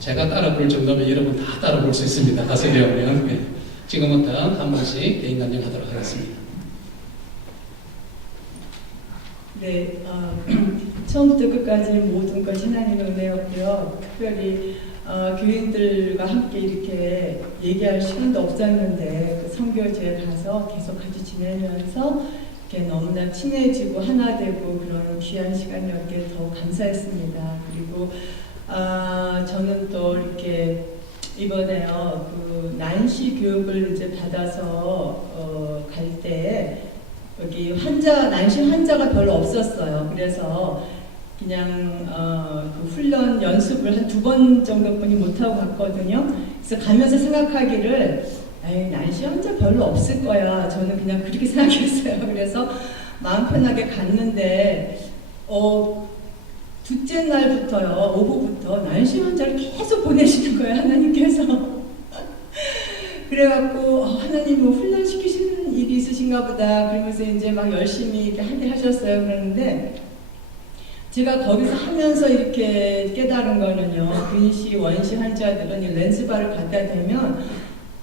제가 따라 부를 정도면 여러분 다 따라 부를 수 있습니다. 가서 배우면. 지금부터 한 번씩 개인 간증하도록 하겠습니다. 네, 처음부터 끝까지 모든 것이 하나님의 은혜였고요. 특별히 교인들과 함께 이렇게 얘기할 시간도 없었는데 그 선교지에 가서 계속 같이 지내면서 이렇게 너무나 친해지고 하나 되고 그런 귀한 시간이었기에 더욱 감사했습니다. 그리고 저는 또 이렇게 이번에요 그 난시 교육을 이제 받아서 갈 때 여기 난시 환자가 별로 없었어요. 그래서 그냥 그 훈련 연습을 한 2번 정도뿐이 못하고 갔거든요. 그래서 가면서 생각하기를 에이, 난시 환자 별로 없을 거야. 저는 그냥 그렇게 생각했어요. 그래서 마음 편하게 갔는데 둘째 날부터요, 오후부터 난시 환자를 계속 보내시는 거예요, 하나님께서. 그래갖고 하나님 뭐 훈련시키시는 일이 있으신가 보다. 그러면서 이제 막 열심히 이렇게 하게 하셨어요. 그러는데 제가 거기서 하면서 이렇게 깨달은 거는요, 근시, 원시 환자들은 이 렌즈바를 갖다 대면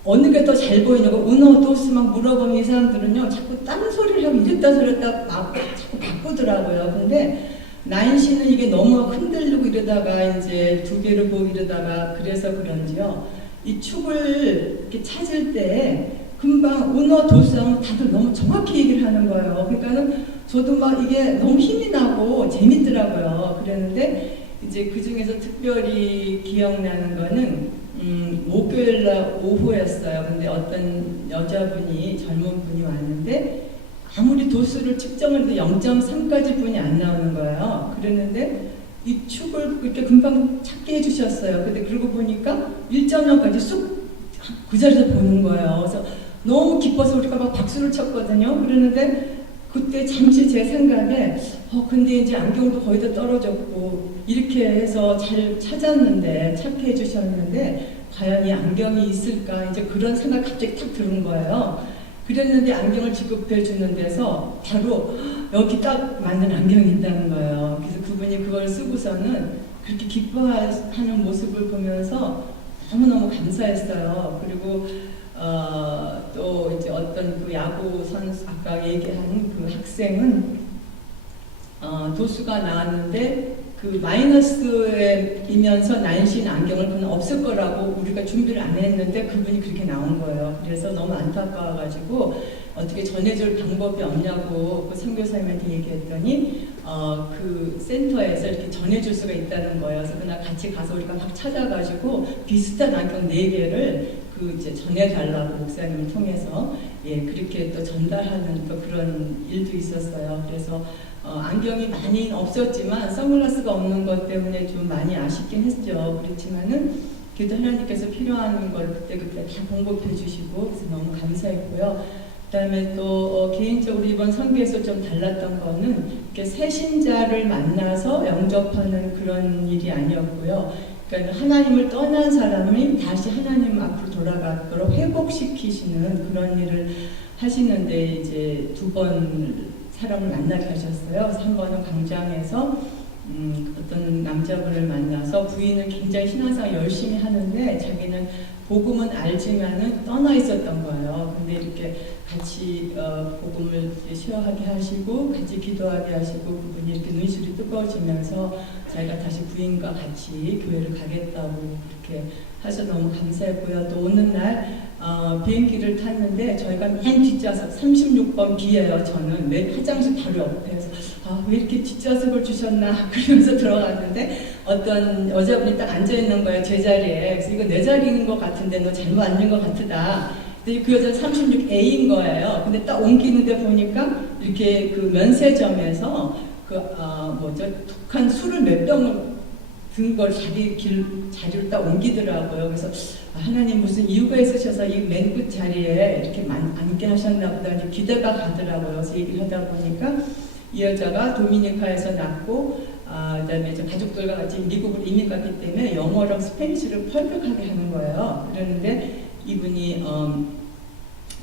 어느 게 더 잘 보이냐고 은어, 도수 막 물어보면 이 사람들은요, 자꾸 딴 소리를 하고 이랬다 저랬다 막 자꾸 바꾸더라고요. 근데 난시는 이게 너무 흔들리고 이러다가 이제 두 개를 보고 이러다가 그래서 그런지요, 이 축을 이렇게 찾을 때 금방 은어, 도수하면 다들 너무 정확히 얘기를 하는 거예요. 그러니까는 저도 막 이게 너무 힘이 나고 재밌더라고요. 그랬는데 이제 그 중에서 특별히 기억나는 거는 목요일날 오후였어요. 근데 어떤 여자분이, 젊은 분이 왔는데 아무리 도수를 측정을 해도 0.3까지 분이 안 나오는 거예요. 그랬는데 이 축을 이렇게 금방 찾게 해주셨어요. 근데 그러고 보니까 1.0까지 쑥 그 자리에서 보는 거예요. 그래서 너무 기뻐서 우리가 막 박수를 쳤거든요. 그러는데 그때 잠시 제 생각에 근데 이제 안경도 거의 다 떨어졌고 이렇게 해서 잘 찾았는데, 찾게 해주셨는데 과연 이 안경이 있을까, 이제 그런 생각 갑자기 탁 드는 거예요. 그랬는데 안경을 지급해 주는 데서 바로 여기 딱 맞는 안경이 있다는 거예요. 그래서 그분이 그걸 쓰고서는 그렇게 기뻐하는 모습을 보면서 너무너무 감사했어요. 그리고 또 이제 어떤 그 야구 선수 아까 얘기한 그 학생은 도수가 나왔는데 그 마이너스이면서 난신 안경을 그는 없을 거라고 우리가 준비를 안 했는데 그분이 그렇게 나온 거예요. 그래서 너무 안타까워가지고 어떻게 전해줄 방법이 없냐고 그 선교사님한테 얘기했더니 그 센터에서 이렇게 전해줄 수가 있다는 거예요. 그래서 그날 같이 가서 우리가 막 찾아가지고 비슷한 안경 4개를 그 이제 전해달라고 목사님을 통해서 예 그렇게 또 전달하는 또 그런 일도 있었어요. 그래서 안경이 많이 없었지만 선글라스가 없는 것 때문에 좀 많이 아쉽긴 했죠. 그렇지만은 그래도 하나님께서 필요한 걸 그때그때 다 공급해 주시고 그래서 너무 감사했고요. 그다음에 또 개인적으로 이번 선교에서 좀 달랐던 거는 이렇게 새신자를 만나서 영접하는 그런 일이 아니었고요. 그러니까 하나님을 떠난 사람이 다시 하나님 앞으로 돌아가도록 회복시키시는 그런 일을 하시는데 이제 2번 사람을 만나게 하셨어요. 3번은 광장에서 어떤 남자분을 만나서 부인은 굉장히 신앙생활 열심히 하는데 자기는 복음은 알지만은 떠나 있었던 거예요. 근데 이렇게 같이 복음을 쉐어하게 하시고 같이 기도하게 하시고 그분이 이렇게 눈시울이 뜨거워지면서 자기가 다시 부인과 같이 교회를 가겠다고 그렇게 하셔서 너무 감사했고요. 또 오는 날 비행기를 탔는데 저희가 맨 뒷좌석 36번 B예요. 저는 맨 화장실 바로 옆에서 왜 이렇게 뒷좌석을 주셨나 그러면서 들어갔는데 어떤 여자분이 딱 앉아있는 거예요. 제 자리에. 그래서 이거 내 자리인 것 같은데 너 잘못 앉은 것 같다. 근데 그 여자는 36A인 거예요. 근데 딱 옮기는데 보니까 이렇게 그 면세점에서 독한 술을 몇 병을 든 걸 자기 자리로 딱 옮기더라고요. 그래서 하나님 무슨 이유가 있으셔서 이 맨 끝 자리에 이렇게 앉게 하셨나 보다 이제 기대가 가더라고요. 그래서 얘기를 하다 보니까 이 여자가 도미니카에서 낳고 그다음에 이제 가족들과 같이 미국으로 이민 갔기 때문에 영어랑 스페니쉬를 펄펙하게 하는 거예요. 그런데 이분이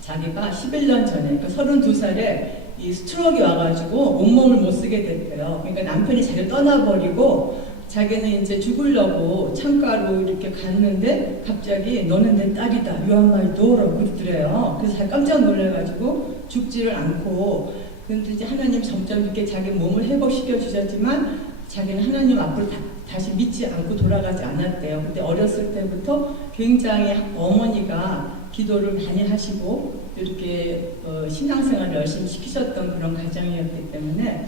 자기가 11년 전에 그러니까 32살에 이 스트로크가 와가지고 온몸을 못 쓰게 됐대요. 그러니까 남편이 자기를 떠나버리고 자기는 이제 죽으려고 창가로 이렇게 갔는데 갑자기 너는 내 딸이다. You are my daughter. 그러더래요. 그래서 자기 깜짝 놀라가지고 죽지를 않고 근데 이제 하나님 점점 이렇게 자기 몸을 회복시켜 주셨지만 자기는 하나님 앞으로 다시 믿지 않고 돌아가지 않았대요. 근데 어렸을 때부터 굉장히 어머니가 기도를 많이 하시고 이렇게 신앙생활을 열심히 시키셨던 그런 가정이었기 때문에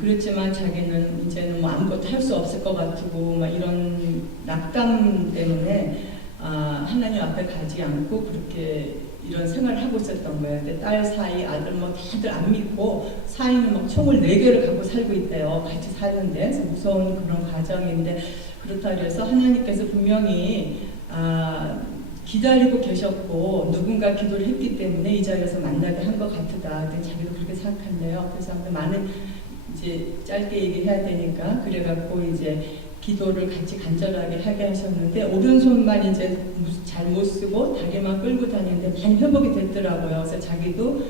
그렇지만 자기는 이제는 뭐 아무것도 할 수 없을 것 같고 막 이런 낙담 때문에 하나님 앞에 가지 않고 그렇게 이런 생활을 하고 있었던 거예요. 근데 딸 사이 아들 뭐 다들 안 믿고 사이는 막 총을 4개를 갖고 살고 있대요. 같이 사는데 그래서 무서운 그런 가정인데 그렇다 그래서 하나님께서 분명히 기다리고 계셨고 누군가 기도를 했기 때문에 이 자리에서 만나게 한 것 같다. 자기도 그렇게 생각한대요. 그래서 많은 이제 짧게 얘기해야 되니까 그래갖고 이제 기도를 같이 간절하게 하게 하셨는데 오른손만 이제 잘 못 쓰고 다리만 끌고 다니는데 많이 회복이 됐더라고요. 그래서 자기도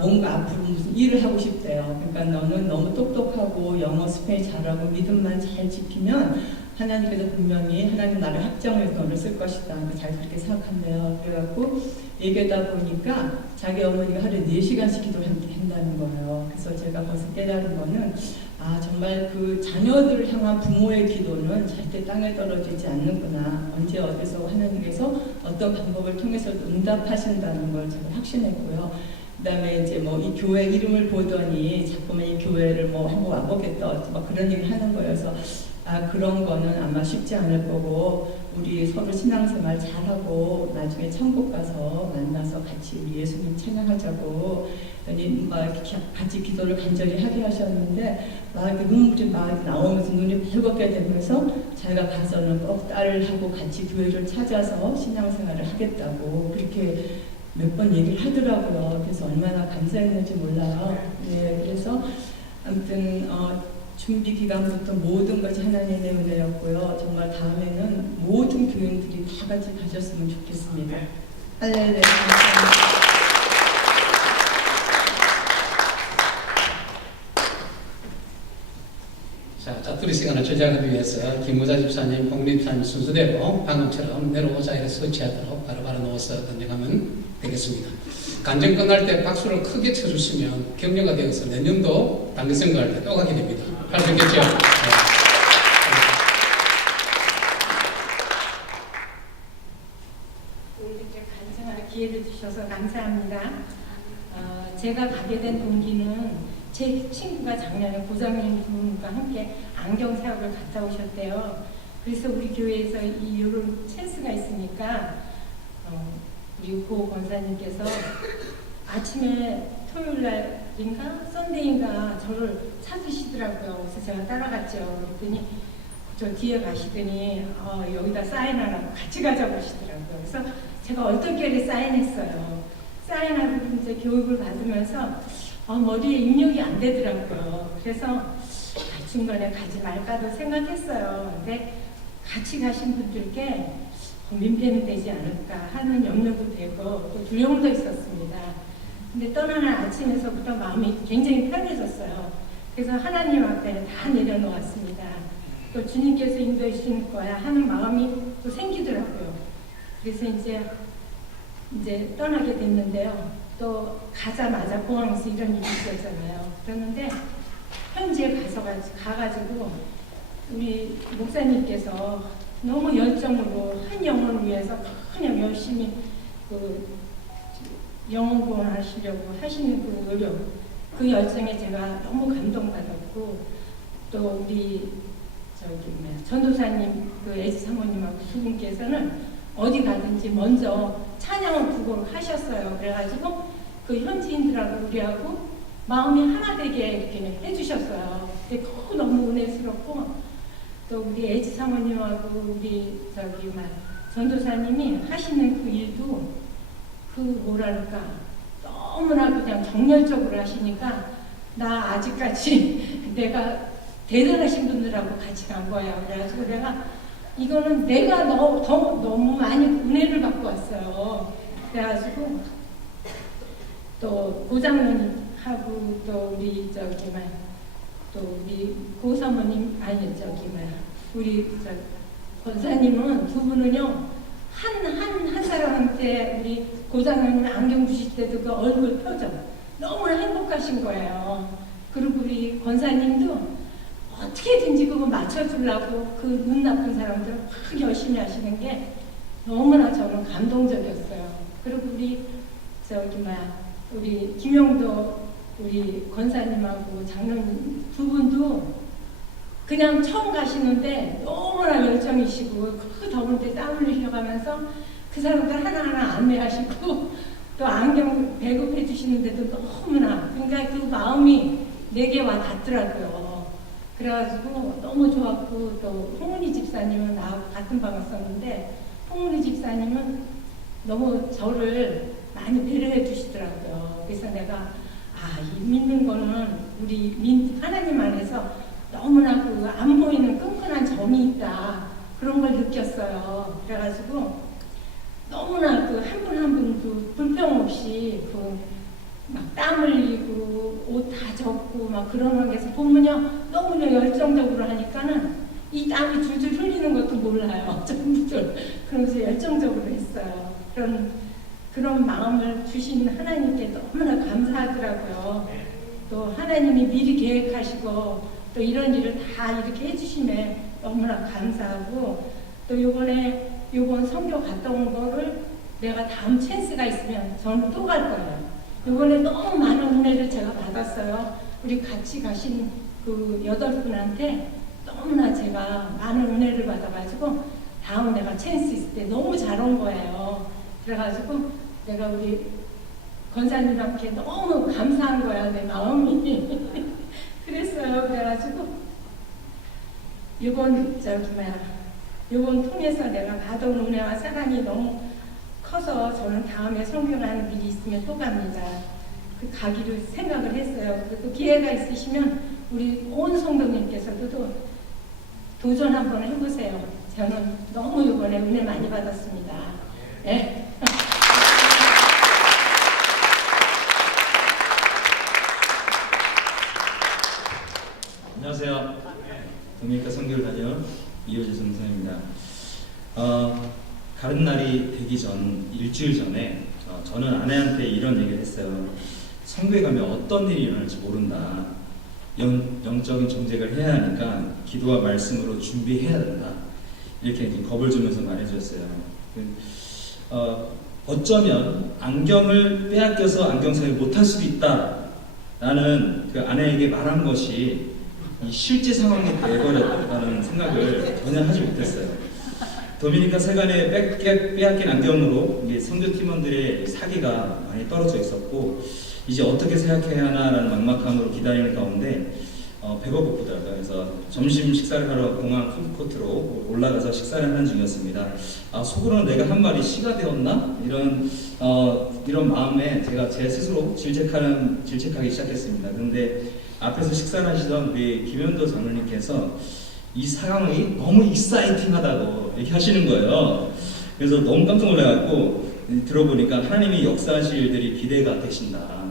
뭔가 앞으로 무슨 일을 하고 싶대요. 그러니까 너는 너무 똑똑하고 영어 스페인 잘하고 믿음만 잘 지키면 하나님께서 분명히 하나님 나를 확정해서 너를 쓸 것이다. 잘 그렇게 생각한대요. 그래갖고 얘기하다 보니까 자기 어머니가 하루에 4시간씩 기도를 한다는 거예요. 그래서 제가 거기서 깨달은 거는 정말 그 자녀들을 향한 부모의 기도는 절대 땅에 떨어지지 않는구나. 언제 어디서 하나님께서 어떤 방법을 통해서도 응답하신다는 걸 제가 확신했고요. 그 다음에 이제 뭐 이 교회 이름을 보더니 자꾸만 이 교회를 뭐 한번 와보겠다. 막 그런 얘기를 하는 거여서 그런 거는 아마 쉽지 않을 거고 우리 서로 신앙생활 잘하고 나중에 천국 가서 만나서 같이 우리 예수님 찬양하자고 같이 기도를 간절히 하게 하셨는데 이렇게 눈물이 막 나오면서 눈이 벌겋게 되면서 자기가 가서는 꼭 딸을 하고 같이 교회를 찾아서 신앙생활을 하겠다고 그렇게 몇 번 얘기를 하더라고요. 그래서 얼마나 감사했는지 몰라요. 네, 그래서 아무튼 준비 기간부터 모든 것이 하나님의 은혜였고요. 정말 다음에는 모든 교인들이 다 같이 가셨으면 좋겠습니다. 할렐루야. 자, 둘이 시간을 저장하기 위해서 김무자 집사님, 홍미 집사님 순서대로 방금처럼 내려오자 이렇게 서치하도록 바로바로 넣어서 던져가면 되겠습니다. 간증 끝날 때 박수를 크게 쳐주시면 격려가 되어서 내년도 단기 선거할 때 또 가게 됩니다. 할 수 있겠죠? 이렇게 간증할 기회를 주셔서 감사합니다. 제가 가게 된 동기는 제 친구가 작년에 고장님 분과 함께 안경 사업을 갔다 오셨대요. 그래서 우리 교회에서 이런 찬스가 있으니까 우리 고 권사님께서 아침에 토요일 날인가 썬데이인가 저를 찾으시더라고요. 그래서 제가 따라갔죠. 그랬더니 저 뒤에 가시더니 여기다 사인하라고 같이 가자고 하시더라고요. 그래서 제가 어떻게 사인했어요. 사인하고 이제 교육을 받으면서 머리에 입력이 안 되더라고요. 그래서 중간에 가지 말까도 생각했어요. 근데 같이 가신 분들께 민폐는 되지 않을까 하는 염려도 되고 또 두려움도 있었습니다. 근데 떠나는 아침에서부터 마음이 굉장히 편해졌어요. 그래서 하나님 앞에 다 내려놓았습니다. 또 주님께서 인도해 주실 거야 하는 마음이 또 생기더라고요. 그래서 이제 떠나게 됐는데요. 또 가자마자 공항에서 이런 일이 있었잖아요. 그러는데 현지에 가가지고 우리 목사님께서 너무 열정으로 한 영혼을 위해서 그냥 열심히 영혼 구원하시려고 하시는 그 노력, 그 열정에 제가 너무 감동받았고 또 우리 전도사님 그 에지 사모님하고 두 분께서는 어디 가든지 먼저 찬양을 부고를 하셨어요. 그래가지고 그 현지인들하고 우리하고 마음이 하나 되게 이렇게 해주셨어요. 근데 너무 은혜스럽고 또 우리 에지 사모님하고 우리 전도사님이 하시는 그 일도 그 뭐랄까 너무나 그냥 정열적으로 하시니까 나 아직까지 내가 대단하신 분들하고 같이 간 거야. 그래가지고 내가 이거는 내가 너무 많이 은혜를 받고 왔어요. 그래가지고 또 고장로님하고 또 우리 또 우리 고사모님 우리 권사님은 두 분은요 한 사람한테 우리 고장로님 안경 주실 때도 그 얼굴 표정 너무나 행복하신 거예요. 그리고 우리 권사님도 어떻게든지 그거 맞춰주려고 그 눈 나쁜 사람들 막 열심히 하시는 게 너무나 저는 감동적이었어요. 그리고 우리 김영도 우리 권사님하고 장로님 두 분도 그냥 처음 가시는데 너무나 열정이시고 그 더울 때 땀 흘리셔가면서 그 사람들 하나하나 안내하시고 또 안경 배급해 주시는데도 너무나 그러니까 그 마음이 내게 와 닿더라고요. 그래가지고 너무 좋았고 또 홍은희 집사님은 나하고 같은 방을 썼는데 홍은희 집사님은 너무 저를 많이 배려해 주시더라고요. 그래서 내가 이 믿는 거는 우리 하나님 안에서 너무나 그 안 보이는 끈끈한 정이 있다 그런 걸 느꼈어요. 그래가지고 너무나 그 한 분 한 분도 불평 없이 막 땀 흘리고 옷 다 젖고 막 그러는 게서 보면요 너무나 열정적으로 하니까는 이 땀이 줄줄 흘리는 것도 몰라요. 전부들 그러면서 열정적으로 했어요. 그런 마음을 주신 하나님께 너무나 감사하더라고요. 또 하나님이 미리 계획하시고 또 이런 일을 다 이렇게 해주심에 너무나 감사하고 또 요번 선교 갔다 온 거를 내가 다음 찬스가 있으면 저는 또 갈 거예요. 요번에 너무 많은 은혜를 제가 받았어요. 우리 같이 가신 그 8분한테 너무나 제가 많은 은혜를 받아가지고 다음 내가 찬스 있을 때 너무 잘 온 거예요. 그래가지고 내가 우리 권사님한테 너무 감사한 거야, 내 마음이. 그랬어요. 그래가지고 요번 통해서 내가 받은 은혜와 사랑이 너무 커서 저는 다음에 선교하는 일이 있으면 또 갑니다. 가기로 생각을 했어요. 그리고 기회가 있으시면 우리 온 성도님께서도 도전 한번 해보세요. 저는 너무 이번에 은혜 많이 받았습니다. 네. 안녕하세요. 도미니카 선교를 다녀온 이효재 선생입니다. 가는 날이 되기 전 일주일 전에 저는 아내한테 이런 얘기를 했어요. 선교에 가면 어떤 일이 일어날지 모른다. 영적인 정직을 해야 하니까 기도와 말씀으로 준비해야 된다. 이렇게 이제 겁을 주면서 말해주셨어요. 어쩌면 안경을 빼앗겨서 안경 사용을 못할 수도 있다라는 그 아내에게 말한 것이 이 실제 상황이 되어버렸다는 생각을 전혀 하지 못했어요. 도미니카 세관에 빼앗긴 안경으로 선교 팀원들의 사기가 많이 떨어져 있었고 이제 어떻게 생각해야 하나라는 막막함으로 기다리는 가운데 배가 고프더라고요. 그래서 점심 식사를 하러 공항 푸드코트로 올라가서 식사를 하는 중이었습니다. 속으로는 내가 한 말이 시가 되었나? 이런 마음에 제가 제 스스로 질책하기 시작했습니다. 그런데 앞에서 식사를 하시던 우리 김현도 장로님께서 이 상황이 너무 익사이팅하다고 이렇게 하시는 거예요. 그래서 너무 깜짝 놀라갖고 들어보니까 하나님이 역사하실 일들이 기대가 되신다.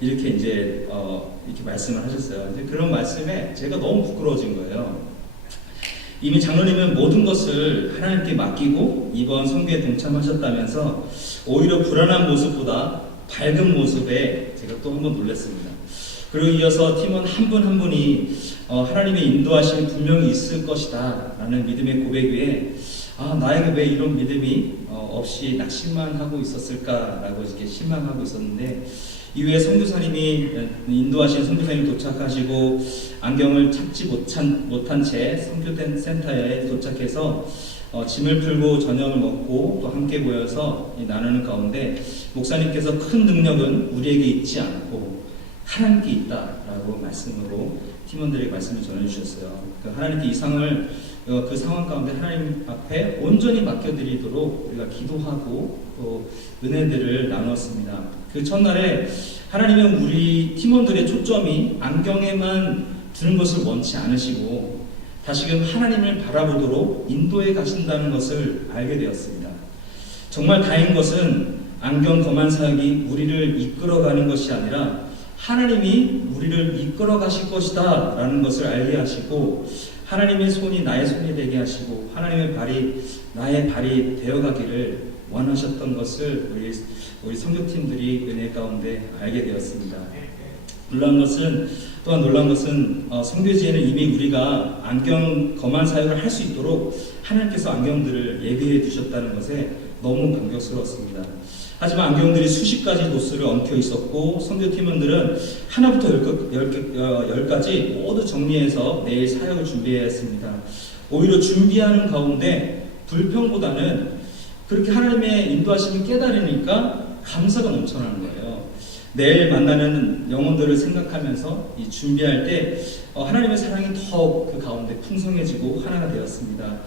이렇게 이제 이렇게 말씀을 하셨어요. 이제 그런 말씀에 제가 너무 부끄러워진 거예요. 이미 장로님은 모든 것을 하나님께 맡기고 이번 선교에 동참하셨다면서 오히려 불안한 모습보다 밝은 모습에 제가 또 한 번 놀랐습니다. 그리고 이어서 팀원 한 분 한 분이 하나님의 인도하심이 분명히 있을 것이다 라는 믿음의 고백 위에 나에게 왜 이런 믿음이 없이 낙심만 하고 있었을까라고 이렇게 실망하고 있었는데 이후에 선교사님이 인도하신 선교사님이 도착하시고 안경을 찾지 못한 채 선교센터에 도착해서 짐을 풀고 저녁을 먹고 또 함께 모여서 나누는 가운데 목사님께서 큰 능력은 우리에게 있지 않고 하나님께 있다라고 말씀으로 팀원들에게 말씀을 전해주셨어요. 하나님께 이 상을 그 상황 가운데 하나님 앞에 온전히 맡겨드리도록 우리가 기도하고 또 은혜들을 나누었습니다. 그 첫날에 하나님은 우리 팀원들의 초점이 안경에만 두는 것을 원치 않으시고 다시금 하나님을 바라보도록 인도해 가신다는 것을 알게 되었습니다. 정말 다행인 것은 안경 거만 사역이 우리를 이끌어가는 것이 아니라 하나님이 우리를 이끌어 가실 것이다 라는 것을 알게 하시고 하나님의 손이 나의 손이 되게 하시고 하나님의 발이 나의 발이 되어가기를 원하셨던 것을 우리 선교팀들이 은혜 가운데 알게 되었습니다. 놀라운 것은 선교지에는 이미 우리가 안경 거만 사역을 할 수 있도록 하나님께서 안경들을 예비해 두셨다는 것에 너무 감격스러웠습니다. 하지만 안경들이 수십 가지 도수를 얹혀 있었고 선교팀원들은 하나부터 10까지 모두 정리해서 내일 사역을 준비해야 했습니다. 오히려 준비하는 가운데 불평보다는 그렇게 하나님의 인도하심을 깨달으니까 감사가 넘쳐나는 거예요. 내일 만나는 영혼들을 생각하면서 이 준비할 때 하나님의 사랑이 더욱 그 가운데 풍성해지고 하나가 되었습니다.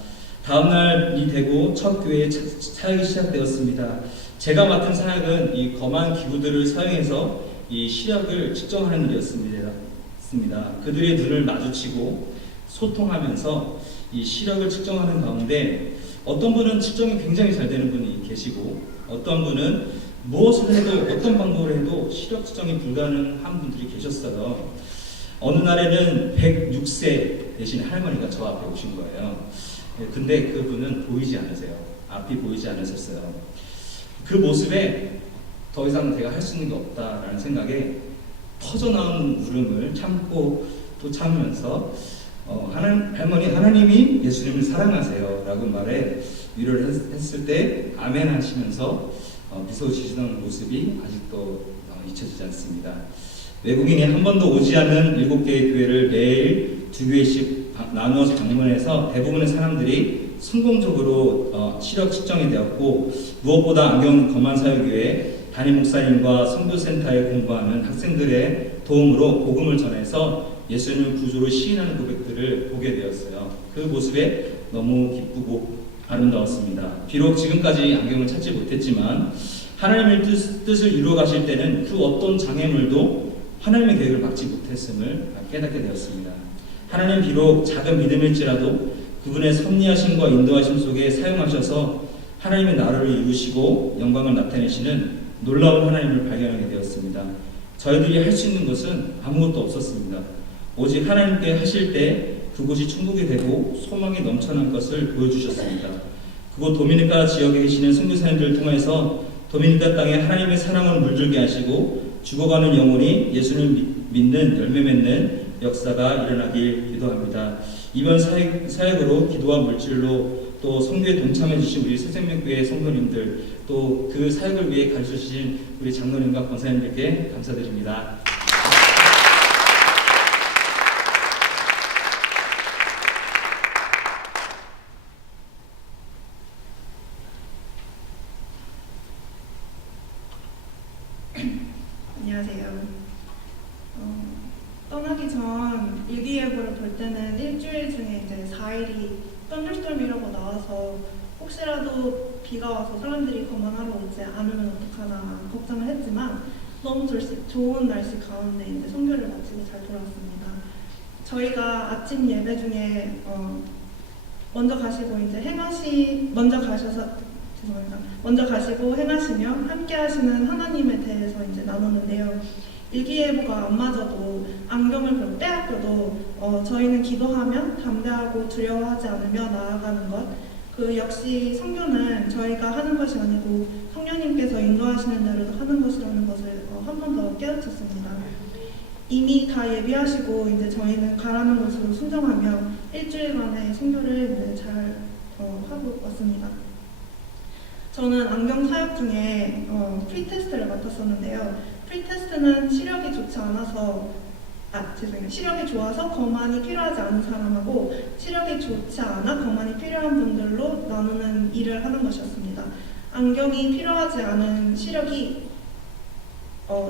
다음날이 되고 첫 교회의 사역이 시작되었습니다. 제가 맡은 사역은 이 검한 기구들을 사용해서 이 시력을 측정하는 일이었습니다. 그들의 눈을 마주치고 소통하면서 이 시력을 측정하는 가운데 어떤 분은 측정이 굉장히 잘 되는 분이 계시고 어떤 분은 무엇을 해도 어떤 방법을 해도 시력 측정이 불가능한 분들이 계셨어요. 어느 날에는 106세 되신 할머니가 저 앞에 오신 거예요. 근데 그분은 보이지 않으세요. 앞이 보이지 않으셨어요. 그 모습에 더 이상 내가 할 수 있는 게 없다라는 생각에 터져나오는 울음을 참고 또 참으면서 할머니 하나님이 예수님을 사랑하세요 라고 말해 위로를 했을 때 아멘 하시면서 미소 지시던 모습이 아직도 잊혀지지 않습니다. 외국인이 한 번도 오지 않은 7개의 교회를 매일 2교회씩 나누어서 방문해서 대부분의 사람들이 성공적으로 시력 측정이 되었고 무엇보다 안경 거만 사역 위에 담임 목사님과 선교센터에 공부하는 학생들의 도움으로 복음을 전해서 예수님을 구주로 시인하는 고백들을 보게 되었어요. 그 모습에 너무 기쁘고 아름다웠습니다. 비록 지금까지 안경을 찾지 못했지만 하나님의 뜻을 이루어 가실 때는 그 어떤 장애물도 하나님의 계획을 막지 못했음을 깨닫게 되었습니다. 하나님 비록 작은 믿음일지라도 그분의 섭리하심과 인도하심 속에 사용하셔서 하나님의 나라를 이루시고 영광을 나타내시는 놀라운 하나님을 발견하게 되었습니다. 저희들이 할 수 있는 것은 아무것도 없었습니다. 오직 하나님께 하실 때 그곳이 천국이 되고 소망이 넘쳐난 것을 보여주셨습니다. 그곳 도미니카 지역에 계시는 선교사님들을 통해서 도미니카 땅에 하나님의 사랑을 물들게 하시고 죽어가는 영혼이 예수를 믿는 열매 맺는 역사가 일어나길 기도합니다. 이번 사역으로 기도와 물질로 또 선교에 동참해 주신 우리 새생명교회 성도님들, 또 그 사역을 위해 가르쳐 주신 우리 장로님과 권사님들께 감사드립니다. 안녕하세요. 떠나기 전 일기예보를 볼 때는 일주일 중에 이제 4일이 썬더스톰이라고 나와서 혹시라도 비가 와서 사람들이 거만하러 오지 않으면 어떡하나 걱정을 했지만 너무 좋은 날씨 가운데 이제 선교를 마치고 잘 돌아왔습니다. 저희가 아침 예배 중에 먼저 가시고 행하시며 함께 하시는 하나님에 대해서 이제 나누는데요. 일기예보가 안 맞아도 안경을 빼앗겨도 저희는 기도하며 담대하고 두려워하지 않으며 나아가는 것, 그 역시 선교는 저희가 하는 것이 아니고 성령님께서 인도하시는 대로 하는 것이라는 것을 한 번 더 깨우쳤습니다. 이미 다 예비하시고 이제 저희는 가라는 곳으로 순종하며 일주일간의 선교를 이제 잘 하고 왔습니다. 저는 안경 사역 중에 프리테스트를 맡았었는데요. 프리테스트는 시력이 좋아서 거만이 필요하지 않은 사람하고 시력이 좋지 않아 거만이 필요한 분들로 나누는 일을 하는 것이었습니다. 안경이 필요하지 않은 시력이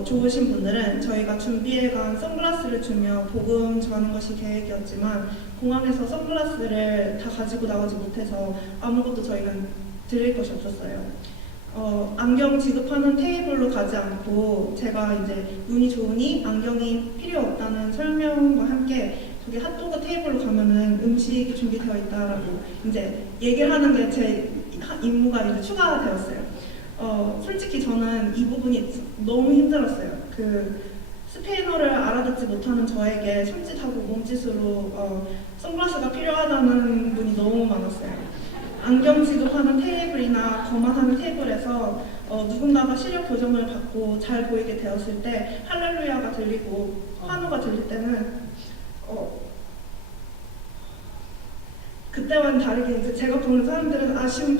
좋으신 분들은 저희가 준비해간 선글라스를 주며 복음 전하는 것이 계획이었지만 공항에서 선글라스를 다 가지고 나오지 못해서 아무것도 저희는 드릴 것이 없었어요. 안경 지급하는 테이블로 가지 않고 제가 이제 눈이 좋으니 안경이 필요 없다는 설명과 함께 저기 핫도그 테이블로 가면은 음식이 준비되어 있다라고 이제 얘기를 하는 게 제 임무가 이제 추가되었어요. 솔직히 저는 이 부분이 너무 힘들었어요. 그 스페인어를 알아듣지 못하는 저에게 손짓하고 몸짓으로 선글라스가 필요하다는 분이 너무 많았어요. 안경 지급하는 테이블이나 거만하는 테이블에서 누군가가 시력 교정을 받고 잘 보이게 되었을 때 할렐루야가 들리고 환호가 들릴 때는 그때와는 다르게 이제 제가 보는 사람들은 아쉬운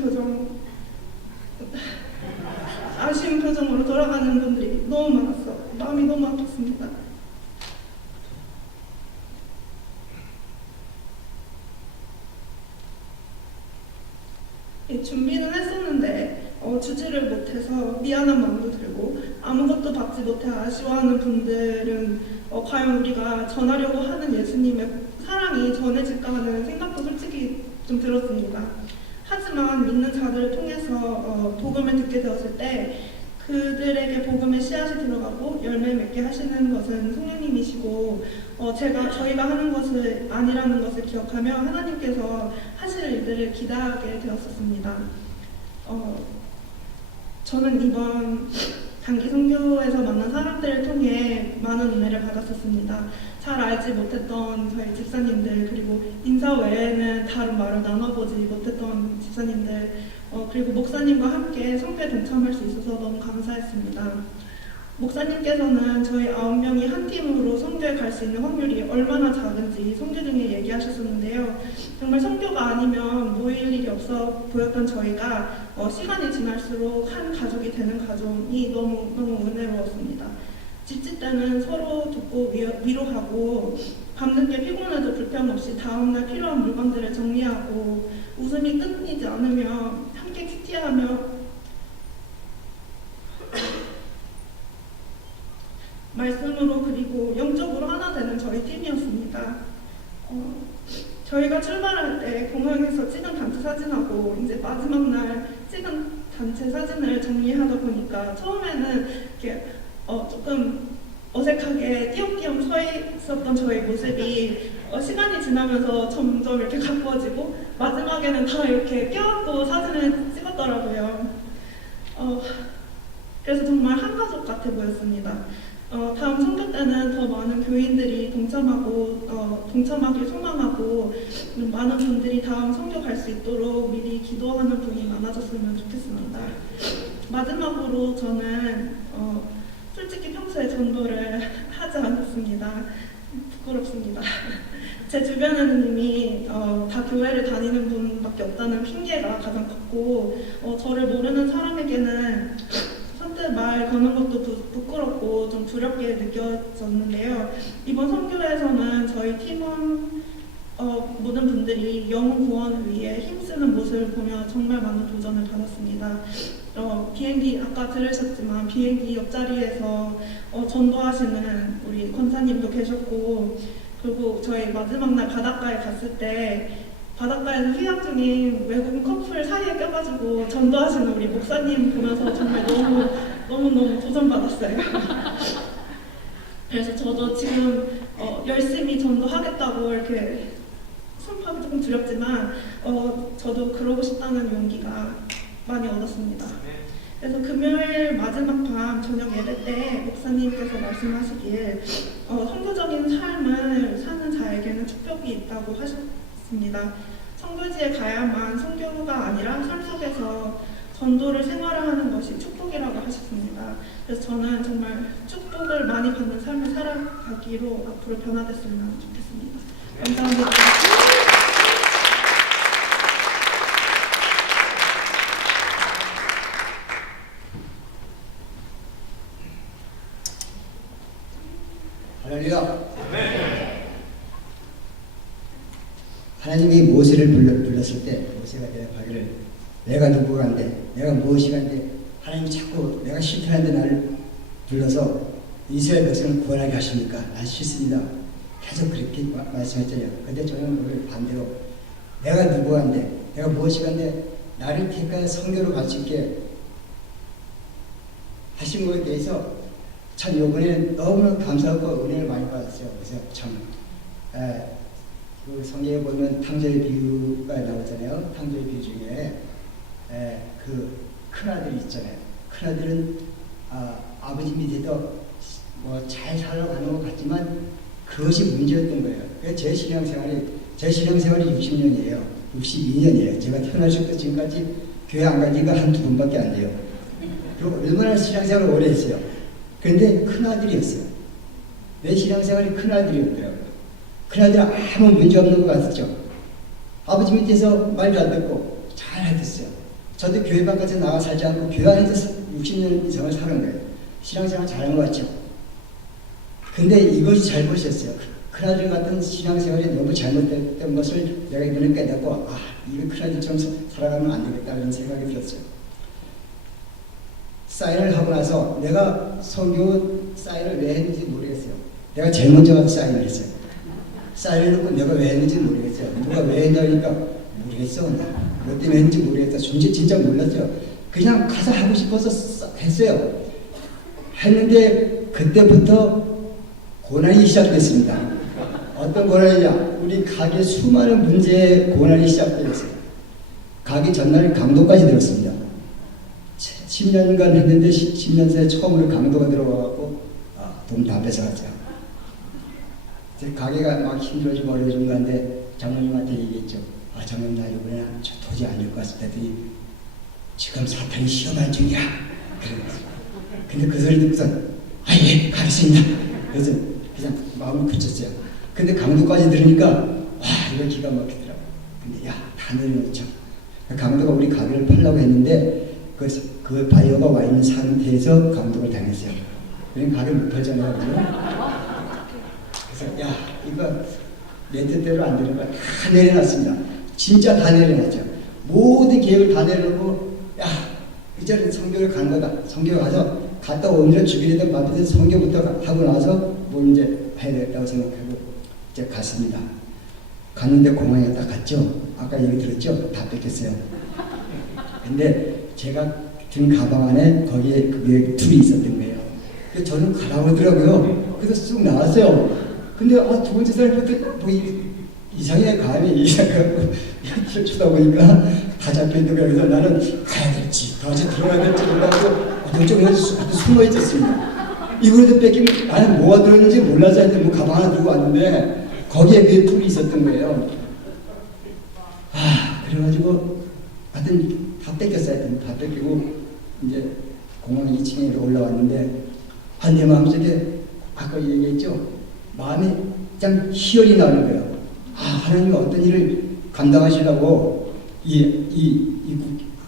표정으로 돌아가는 분들이 너무 많았어. 마음이 너무 아팠습니다. 준비는 했었는데 주지를 못해서 미안한 마음도 들고 아무것도 받지 못해 아쉬워하는 분들은 과연 우리가 전하려고 하는 예수님의 사랑이 전해질까 하는 생각도 솔직히 좀 들었습니다. 하지만 믿는 자들을 통해서 복음을 듣게 되었을 때 그들에게 복음의 씨앗이 들어가고 열매 맺게 하시는 것은 성령님이시고 저희가 하는 것을 아니라는 것을 기억하며 하나님께서 하실 일들을 기대하게 되었었습니다. 저는 이번 단기 선교에서 만난 사람들을 통해 많은 은혜를 받았었습니다. 잘 알지 못했던 저희 집사님들, 그리고 인사 외에는 다른 말을 나눠보지 못했던 집사님들, 그리고 목사님과 함께 선교에 동참할 수 있어서 너무 감사했습니다. 목사님께서는 저희 9명이 한 팀으로 선교에 갈 수 있는 확률이 얼마나 작은지 선교 중에 얘기하셨었는데요. 정말 선교가 아니면 모일 일이 없어 보였던 저희가 시간이 지날수록 한 가족이 되는 과정이 너무 은혜로웠습니다. 집집 때는 서로 돕고 위로하고 밤늦게 피곤해도 불평 없이 다음날 필요한 물건들을 정리하고 웃음이 끊이지 않으며 함께 큐티하며 말씀으로 그리고 영적으로 하나 되는 저희 팀이었습니다. 저희가 출발할 때 공항에서 찍은 단체 사진하고 이제 마지막 날 찍은 단체 사진을 정리하다 보니까 처음에는 이렇게 조금 어색하게 띄엄띄엄 서 있었던 저희 모습이 시간이 지나면서 점점 이렇게 가까워지고 마지막에는 다 이렇게 껴안고 사진을 찍었더라고요. 그래서 정말 한 가족 같아 보였습니다. 다음 선교 때는 더 많은 교인들이 동참하길 소망하고 많은 분들이 다음 선교 갈 수 있도록 미리 기도하는 분이 많아졌으면 좋겠습니다. 마지막으로 저는 솔직히 평소에 전도를 하지 않았습니다. 부끄럽습니다. 제 주변에는 이미 다 교회를 다니는 분밖에 없다는 핑계가 가장 컸고 저를 모르는 사람에게는 선뜻 말 거는 것도 부끄럽고 좀 두렵게 느껴졌는데요. 이번 선교회에서는 저희 팀원 모든 분들이 영혼 구원을 위해 힘쓰는 모습을 보며 정말 많은 도전을 받았습니다. 비행기 아까 들으셨지만 비행기 옆자리에서 전도하시는 우리 권사님도 계셨고, 그리고 저희 마지막 날 바닷가에 갔을 때 바닷가에서 휴양 중인 외국인 커플 사이에 껴가지고 전도하시는 우리 목사님 보면서 정말 너무 도전받았어요. 그래서 저도 지금 열심히 전도하겠다고 이렇게 선포하기 조금 두렵지만 저도 그러고 싶다는 용기가 많이 얻었습니다. 그래서 금요일 마지막 밤 저녁 예배 때 목사님께서 말씀하시길 선교적인 삶을 사는 자에게는 축복이 있다고 하셨습니다. 선교지에 가야만 선교가 아니라 삶 속에서 전도를 생활하는 것이 축복이라고 하셨습니다. 그래서 저는 정말 축복을 많이 받는 삶을 살아가기로 앞으로 변화됐으면 좋겠습니다. 감사합니다. 할렐루야. 하나님이 모세를 불렀을 때 모세가 대답하기를 내가 누구간데 내가 무엇이간데 하나님이 자꾸 내가 실패하는데 나를 불러서 이스라엘 백성을 구원하게 하십니까? 난 싫습니다. 계속 그렇게 말씀했잖아요. 근데 저는 오늘 반대로 내가 누구간데 내가 무엇이간데 나를 택하여 선교로 갈 수 있게 하신 것에 대해서 참 이번에 너무나 감사하고 은혜를 많이 받았어요. 그래서 참 그 성경에 보면 탕자의 비유가 나오잖아요. 탕자의 비유 중에 그 큰아들이 있잖아요. 큰아들은 아버지 밑에도 뭐 잘 살아가는 것 같지만 그것이 문제였던 거예요. 그래서 제 신앙생활이 60년이에요. 62년이에요. 제가 태어나실 때 지금까지 교회 안 간 지가 한두 번밖에 안 돼요. 그리고 얼마나 신앙생활을 오래 했어요. 그런데 큰아들이었어요. 내 신앙생활이 큰아들이었더라고요. 큰아들 아무 문제 없는 것 같았죠. 아버지 밑에서 말도 안 듣고 잘 했어요. 저도 교회 바깥에 나가 살지 않고 교회 안에서 60년 이상을 사는 거예요. 신앙생활 잘한 것 같죠. 근데 이것이 잘못이었어요. 큰아들 같은 신앙생활이 너무 잘못됐던 것을 내가 이번에 깨닫고 이거 큰아들처럼 살아가면 안 되겠다 이런 생각이 들었어요. 사인을 하고 나서 내가 선교 사인을 왜 했는지 모르겠어요. 내가 제일 먼저 가서 사인을 했어요. 사인을 놓고 내가 왜 했는지 모르겠어요. 누가 왜 했냐니까 모르겠어. 뭐 때문에 했는지 모르겠다. 진짜 몰랐죠. 그냥 가서 하고 싶어서 했어요. 했는데 그때부터 고난이 시작됐습니다. 어떤 고난이냐? 우리 가게 수많은 문제의 고난이 시작되었어요. 가기 전날 강도까지 들었습니다. 10년간 했는데 10년 새에 처음으로 강도가 들어와갖고 돈 다 뺏어갔죠. 가게가 막 힘들어지고 어려워진 건데 장모님한테 얘기했죠. 장모님 나 이번에 도저히 안 될 것 같습니다. 했더니 지금 사탄이 시험할 중이야. 그러면서. 근데 그 소리 듣고서 예 가겠습니다. 그래서 그냥 마음을 굳혔어요. 근데 강도까지 들으니까 이거 기가 막히더라고. 근데 다 내려놓죠. 강도가 우리 가게를 팔려고 했는데 그 바이어가 와 있는 상태에서 강도를 당했어요. 그러니까 가게를 못 팔잖아요. 그래서 이거 내 뜻대로 안 되는 거 다 내려놨습니다. 진짜 다 내려놨죠. 모든 계획을 다 내려놓고 이제는 성교를 간 거다. 성교 가서 갔다 오늘은 주기되던 밤에 성교부터 하고 나서 뭐 이제 해야 되겠다고 생각하고 이제 갔습니다. 갔는데 공항에 딱 갔죠. 아까 얘기 들었죠? 다 뺏겼어요. 근데 제가 든 가방 안에 거기에 그게 둘이 있었던 거예요. 그래서 저는 가라고 하더라고요. 그래서 쑥 나왔어요. 근데 두 번째 사람부터 뭐 이상해 감이 이상하고 쳐다보니까 다 잡혀있는 거예요. 그래서 나는 가야 될지 다시 들어가야 될지 몰라서 저쪽에 숨어 있었습니다. 이거라도 뺏기면 나는 뭐가 들어있는지 몰라서 했는데 뭐 가방 하나 들고 왔는데 거기에 그 풀이 있었던 거예요. 그래가지고 하여튼 다 뺏겼어요. 다 뺏기고 이제 공항 2층에 올라왔는데 내 마음속에 아까 얘기했죠. 마음이 참 희열이 나는 거예요. 하나님이 어떤 일을 감당하시려고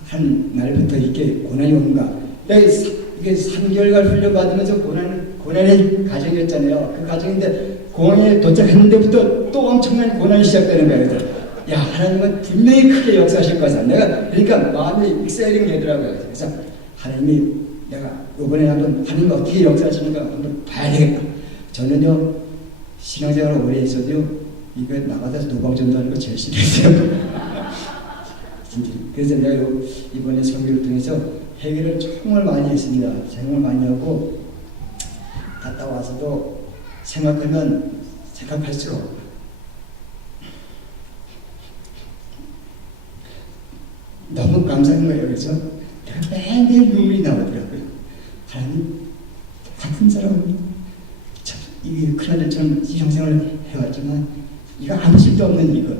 한 날부터 이렇게 고난이 오는가. 이게 3개월간 훈련받으면서 고난의 가정이었잖아요. 그 가정인데 공항에 도착했는 데부터 또 엄청난 고난이 시작되는 거예요. 그래서 야, 하나님은 분명히 크게 역사하실 것이다. 그러니까 마음이 익사이링 되더라고요. 그래서 하나님이 내가 이번에 한번 하나님이 어떻게 역사하시는가 한번 봐야 되겠다. 저는요, 신앙생활을 오래 했어도요, 이거 나가서 노방전도하는 거 제일 싫어했어요. 그래서 내가 이번에 선교를 통해서 해결을 정말 많이 했습니다. 정말 많이 하고 갔다 와서도 생각할수록 너무 감사한 거예요. 그래서 내가 매일 눈물이 나오더라고요. 하나님 같은 사람은 이게 큰아들처럼 신앙생활을 해왔지만 이거 아무 실도 없는 이거.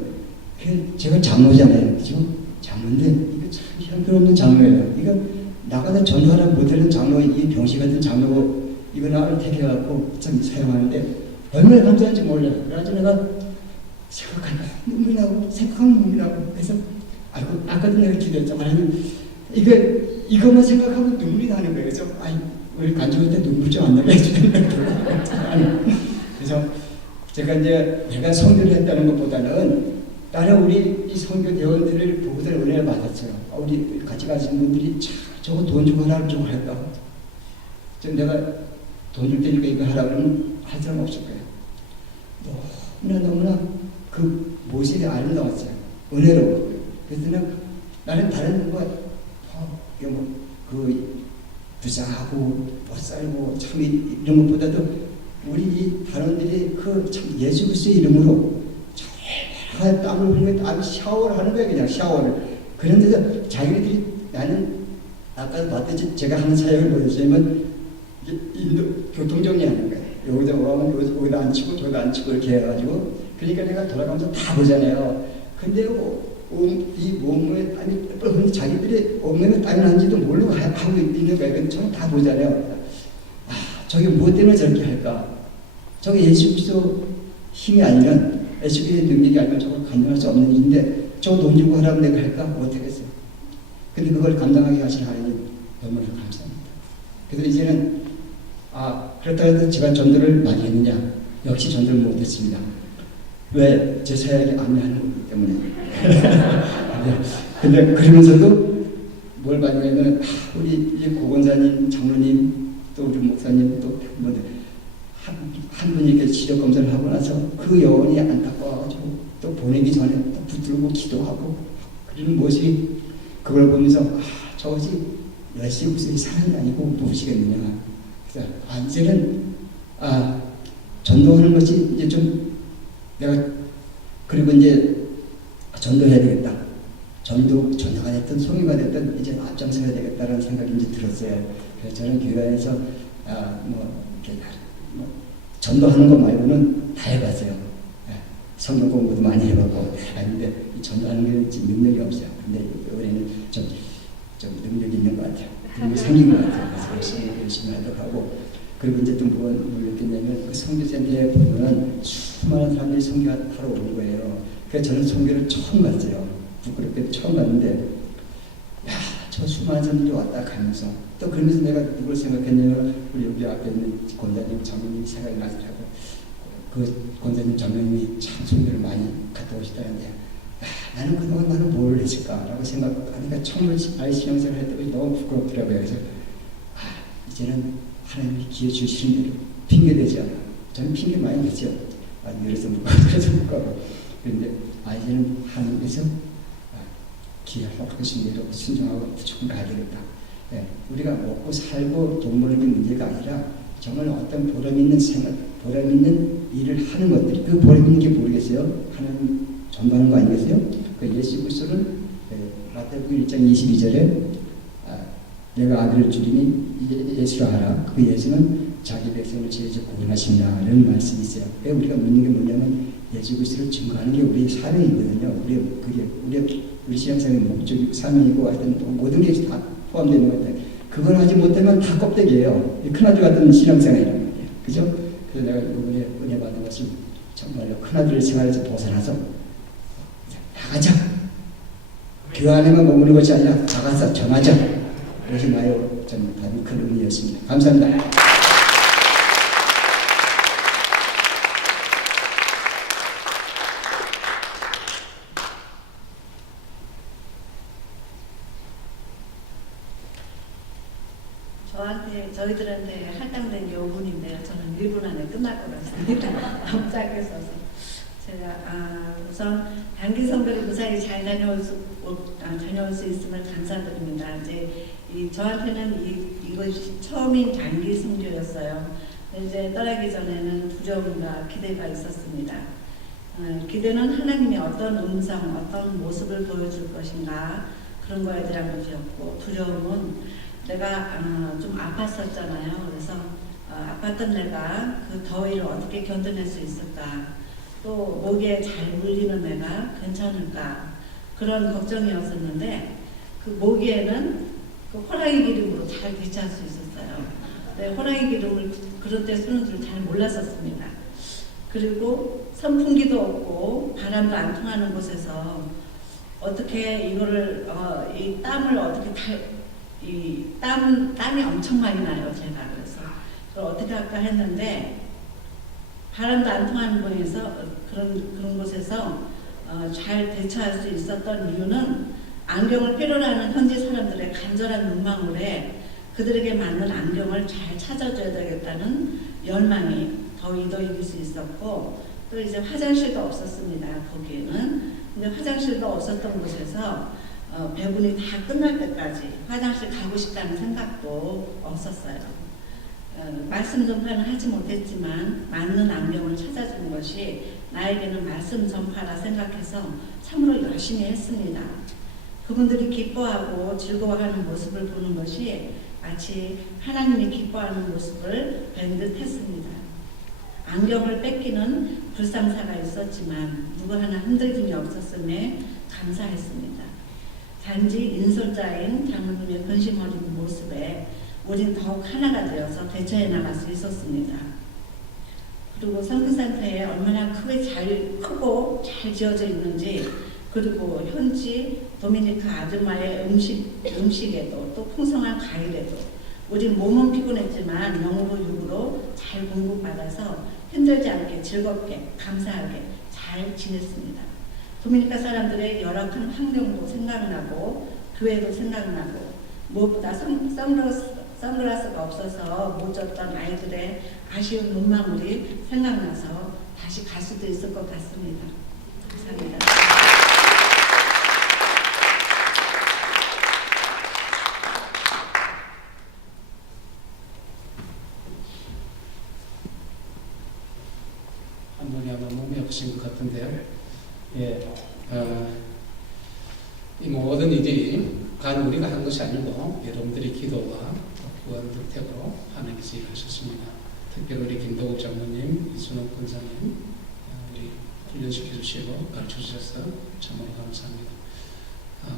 제가 장로잖아요. 그죠? 장로인데 이거 참 형편없는 장로예요. 이거 나가다 전도하라 못하는 장로, 이 병시 같은 장로고 이거 나를 택해갖고 참 사용하는데 얼마나 감사한지 몰라요. 그래가지고 내가 생각하면 눈물이 나고 생각하면 눈물이 나고 그래서 아까도 내가 기도했잖아. 하나님 이것만 생각하면 눈물이 나는 거예요. 그래서 우리 간증할 때 눈물 좀 안 나게 해주는 거예요. 그래서 제가 이제 내가 선교를 했다는 것보다는 다른 우리 이 선교 대원들을 보고서 은혜를 받았어요. 우리 같이 가신 분들이 저거 돈 주고 하라고 좀 할까? 좀 내가 돈 줄 테니까 이거 하라 그러면 할 사람 없을 거예요. 너무나 그 모습이 아름다웠어요. 은혜로워. 그래서 나는 다른 불쌍하고 못 살고 참 이런 것보다도 우리 이 단원들이 참 예수 그리스도의 이름으로 정말 땀을 흘리며 샤워를 하는 거예요. 그냥 샤워를. 그런데도 자기들이 나는 아까 봤듯이 제가 하는 사역을 보여주면 교통정리하는 거예요. 여기다 오라면 여기다 앉히고 저기다 앉히고 이렇게 해가지고 그러니까 내가 돌아가면서 다 보잖아요. 근데 이 몸에 땀이 자기들이 몸에 땀이 난지도 모르고 하고 있는 거예요. 근데 저는 다 보잖아요. 저게 무엇 때문에 저렇게 할까? 저게 예수 그리스도 힘이 아니면 예수 그리스도의 능력이 아니면 저걸 감당할 수 없는 일인데 저거 돈 주고 하라고 내가 할까? 못하겠어요. 근데 그걸 감당하게 하신 하나님 너무나 감사합니다. 그래서 이제는 그렇다고 해서 제가 전도를 많이 했느냐? 역시 전도를 못했습니다. 왜? 제 사역이 안내하는 거기 때문에. 근데 그러면서도 뭘 받냐면 우리 고건사님, 장로님, 또 우리 목사님, 또 한 분이 이렇게 시력 검사를 하고 나서 그 여원이 안타까워가지고 또 보내기 전에 또 붙들고 기도하고 그런 모습이 그걸 보면서 저것이 열심히 무슨 사람이 아니고 무엇이겠느냐. 그래서 이제는 전도하는 것이 이제 좀 내가 그리고 이제 전도해야 되겠다. 전도가 됐든 송이가 됐든 이제 앞장서야 되겠다라는 생각이 이제 들었어요. 그래서 저는 교회에서 전도하는 것 말고는 다 해봤어요. 성경 공부도 많이 해봤고 근데 전도하는 게 능력이 없어요. 근데 올해는 좀 능력이 있는 것 같아요. 능력이 생긴 것 같아요. 그래서 열심히 하도록 하고 그리고 이제 또 뭘 느꼈냐면 그 선교센터에 보면 수많은 사람들이 선교하러 오는 거예요. 그래서 저는 선교를 처음 갔어요. 부끄럽게 처음 갔는데 저 수많은 사람들이 왔다 가면서 또 그러면서 내가 누굴 생각했냐면 우리 여기 앞에 있는 권사님 장로님이 생각이 나더라고. 그 권사님 장로님이 참 선교를 많이 갔다 오시다는데 나는 그동안 나는 뭘 했을까라고 생각하니까 처음으로 아이 신앙생활 했더니 너무 부끄럽더라고요. 그래서 이제는 하나님이 기회 주시는 대로 핑계대지 않아. 저는 핑계 많이 냈죠. 이래서 못 가고 저래서 못 가고. 그런데 이제는 하나님께서 기회하고 하신 대로 순종하고 무조건 가야 되겠다. 우리가 먹고 살고 돈 버는 게 문제가 아니라 정말 어떤 보람 있는 생활, 보람 있는 일을 하는 것들이 그 보람 있는 게 모르겠어요. 하나님 전도하는 거 아니겠어요? 그 예수 그리스도를 마태복음 1장 22절에 내가 아들을 주리니 예수라 하라. 그 예수는 자기 백성을 제일적 구원하신다는 말씀이 있어요. 왜 우리가 묻는 게 뭐냐면 예수 그리스도를 증거하는 게 우리의 사명이거든요. 우리 신앙생활의 목적이 사명이고 하여튼 모든 게 다 포함되는 것 같아요. 그걸 하지 못하면 다 껍데기예요. 큰아들 같은 신앙생활이란 말이에요. 그죠? 그래서 내가 이번에 은혜 받은 것은 정말로 큰아들 생활에서 벗어나서 나가자. 교회 안에만 머무는 것이 아니라 나가서 전하자. 그것이 나의 좀 받은 큰 의미였습니다. 감사합니다. 저희들한테 할당된 게 5분인데요. 저는 1분 안에 끝날 것 같습니다. 너무 짧게 써서. 제가 우선 단기 선거를 무사히 잘 다녀올 수 있음을 감사드립니다. 이제 저한테는 이것이 처음인 단기 선교였어요. 이제 떠나기 전에는 두려움과 기대가 있었습니다. 기대는 하나님이 어떤 음성, 어떤 모습을 보여줄 것인가 그런 거에 대한 것이었고, 두려움은 내가 좀 아팠었잖아요. 그래서 아팠던 내가 그 더위를 어떻게 견뎌낼 수 있을까, 또 목에 잘 물리는 내가 괜찮을까, 그런 걱정이었었는데 그 모기에는 그 호랑이 기름으로 잘 대처할 수 있었어요. 근데 호랑이 기름을 그런 때 쓰는 줄 잘 몰랐었습니다. 그리고 선풍기도 없고 바람도 안 통하는 곳에서 어떻게 이거를 이 땀을 어떻게 땀이 엄청 많이 나요, 제가. 그래서 그걸 어떻게 할까 했는데, 바람도 안 통하는 곳에서 그런 곳에서 잘 대처할 수 있었던 이유는 안경을 필요로 하는 현지 사람들의 간절한 눈망울에 그들에게 맞는 안경을 잘 찾아줘야 되겠다는 열망이 더위도 이길 수 있었고, 또 이제 화장실도 없었습니다, 거기에는. 근데 화장실도 없었던 곳에서 배분이 다 끝날 때까지 화장실 가고 싶다는 생각도 없었어요. 말씀 전파는 하지 못했지만 맞는 안경을 찾아주는 것이 나에게는 말씀 전파라 생각해서 참으로 열심히 했습니다. 그분들이 기뻐하고 즐거워하는 모습을 보는 것이 마치 하나님이 기뻐하는 모습을 뵌 듯 했습니다. 안경을 뺏기는 불상사가 있었지만 누구 하나 흔들림이 없었음에 감사했습니다. 단지 인솔자인 장로님의 근심 어린 모습에 우린 더욱 하나가 되어서 대처해 나갈 수 있었습니다. 그리고 선교센터에 얼마나 크고 잘 지어져 있는지, 그리고 현지 도미니카 아줌마의 음식에도 또 풍성한 과일에도 우린 몸은 피곤했지만 영으로 육으로 잘 공급받아서 힘들지 않게 즐겁게 감사하게 잘 지냈습니다. 도미니카 사람들의 열악한 환경도 생각나고 교회도 생각나고, 무엇보다 선글라스가 없어서 못 줬던 아이들의 아쉬운 눈망울이 생각나서 다시 갈 수도 있을 것 같습니다. 감사합니다. 한 분이 아마 몸이 아프신 것 같은데요. 예, 이 모든 일이 간 우리가 한 것이 아니고 여러분들의 기도와 구원 덕택으로 하나님께서 일하셨습니다. 특별히 우리 김도국 장로님, 이순옥 권사님, 우리 훈련시켜 주시고 가르쳐 주셔서 참으로 감사합니다.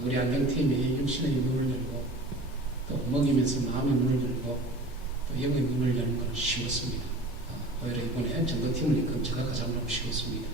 우리 안경팀이 육신의 문을 열고 또 먹이면서 마음의 문을 열고 또 영의 문을 여는 것은 쉬웠습니다. 오히려 이번에 전도팀을 이끈 제가 가장 너무 쉬웠습니다.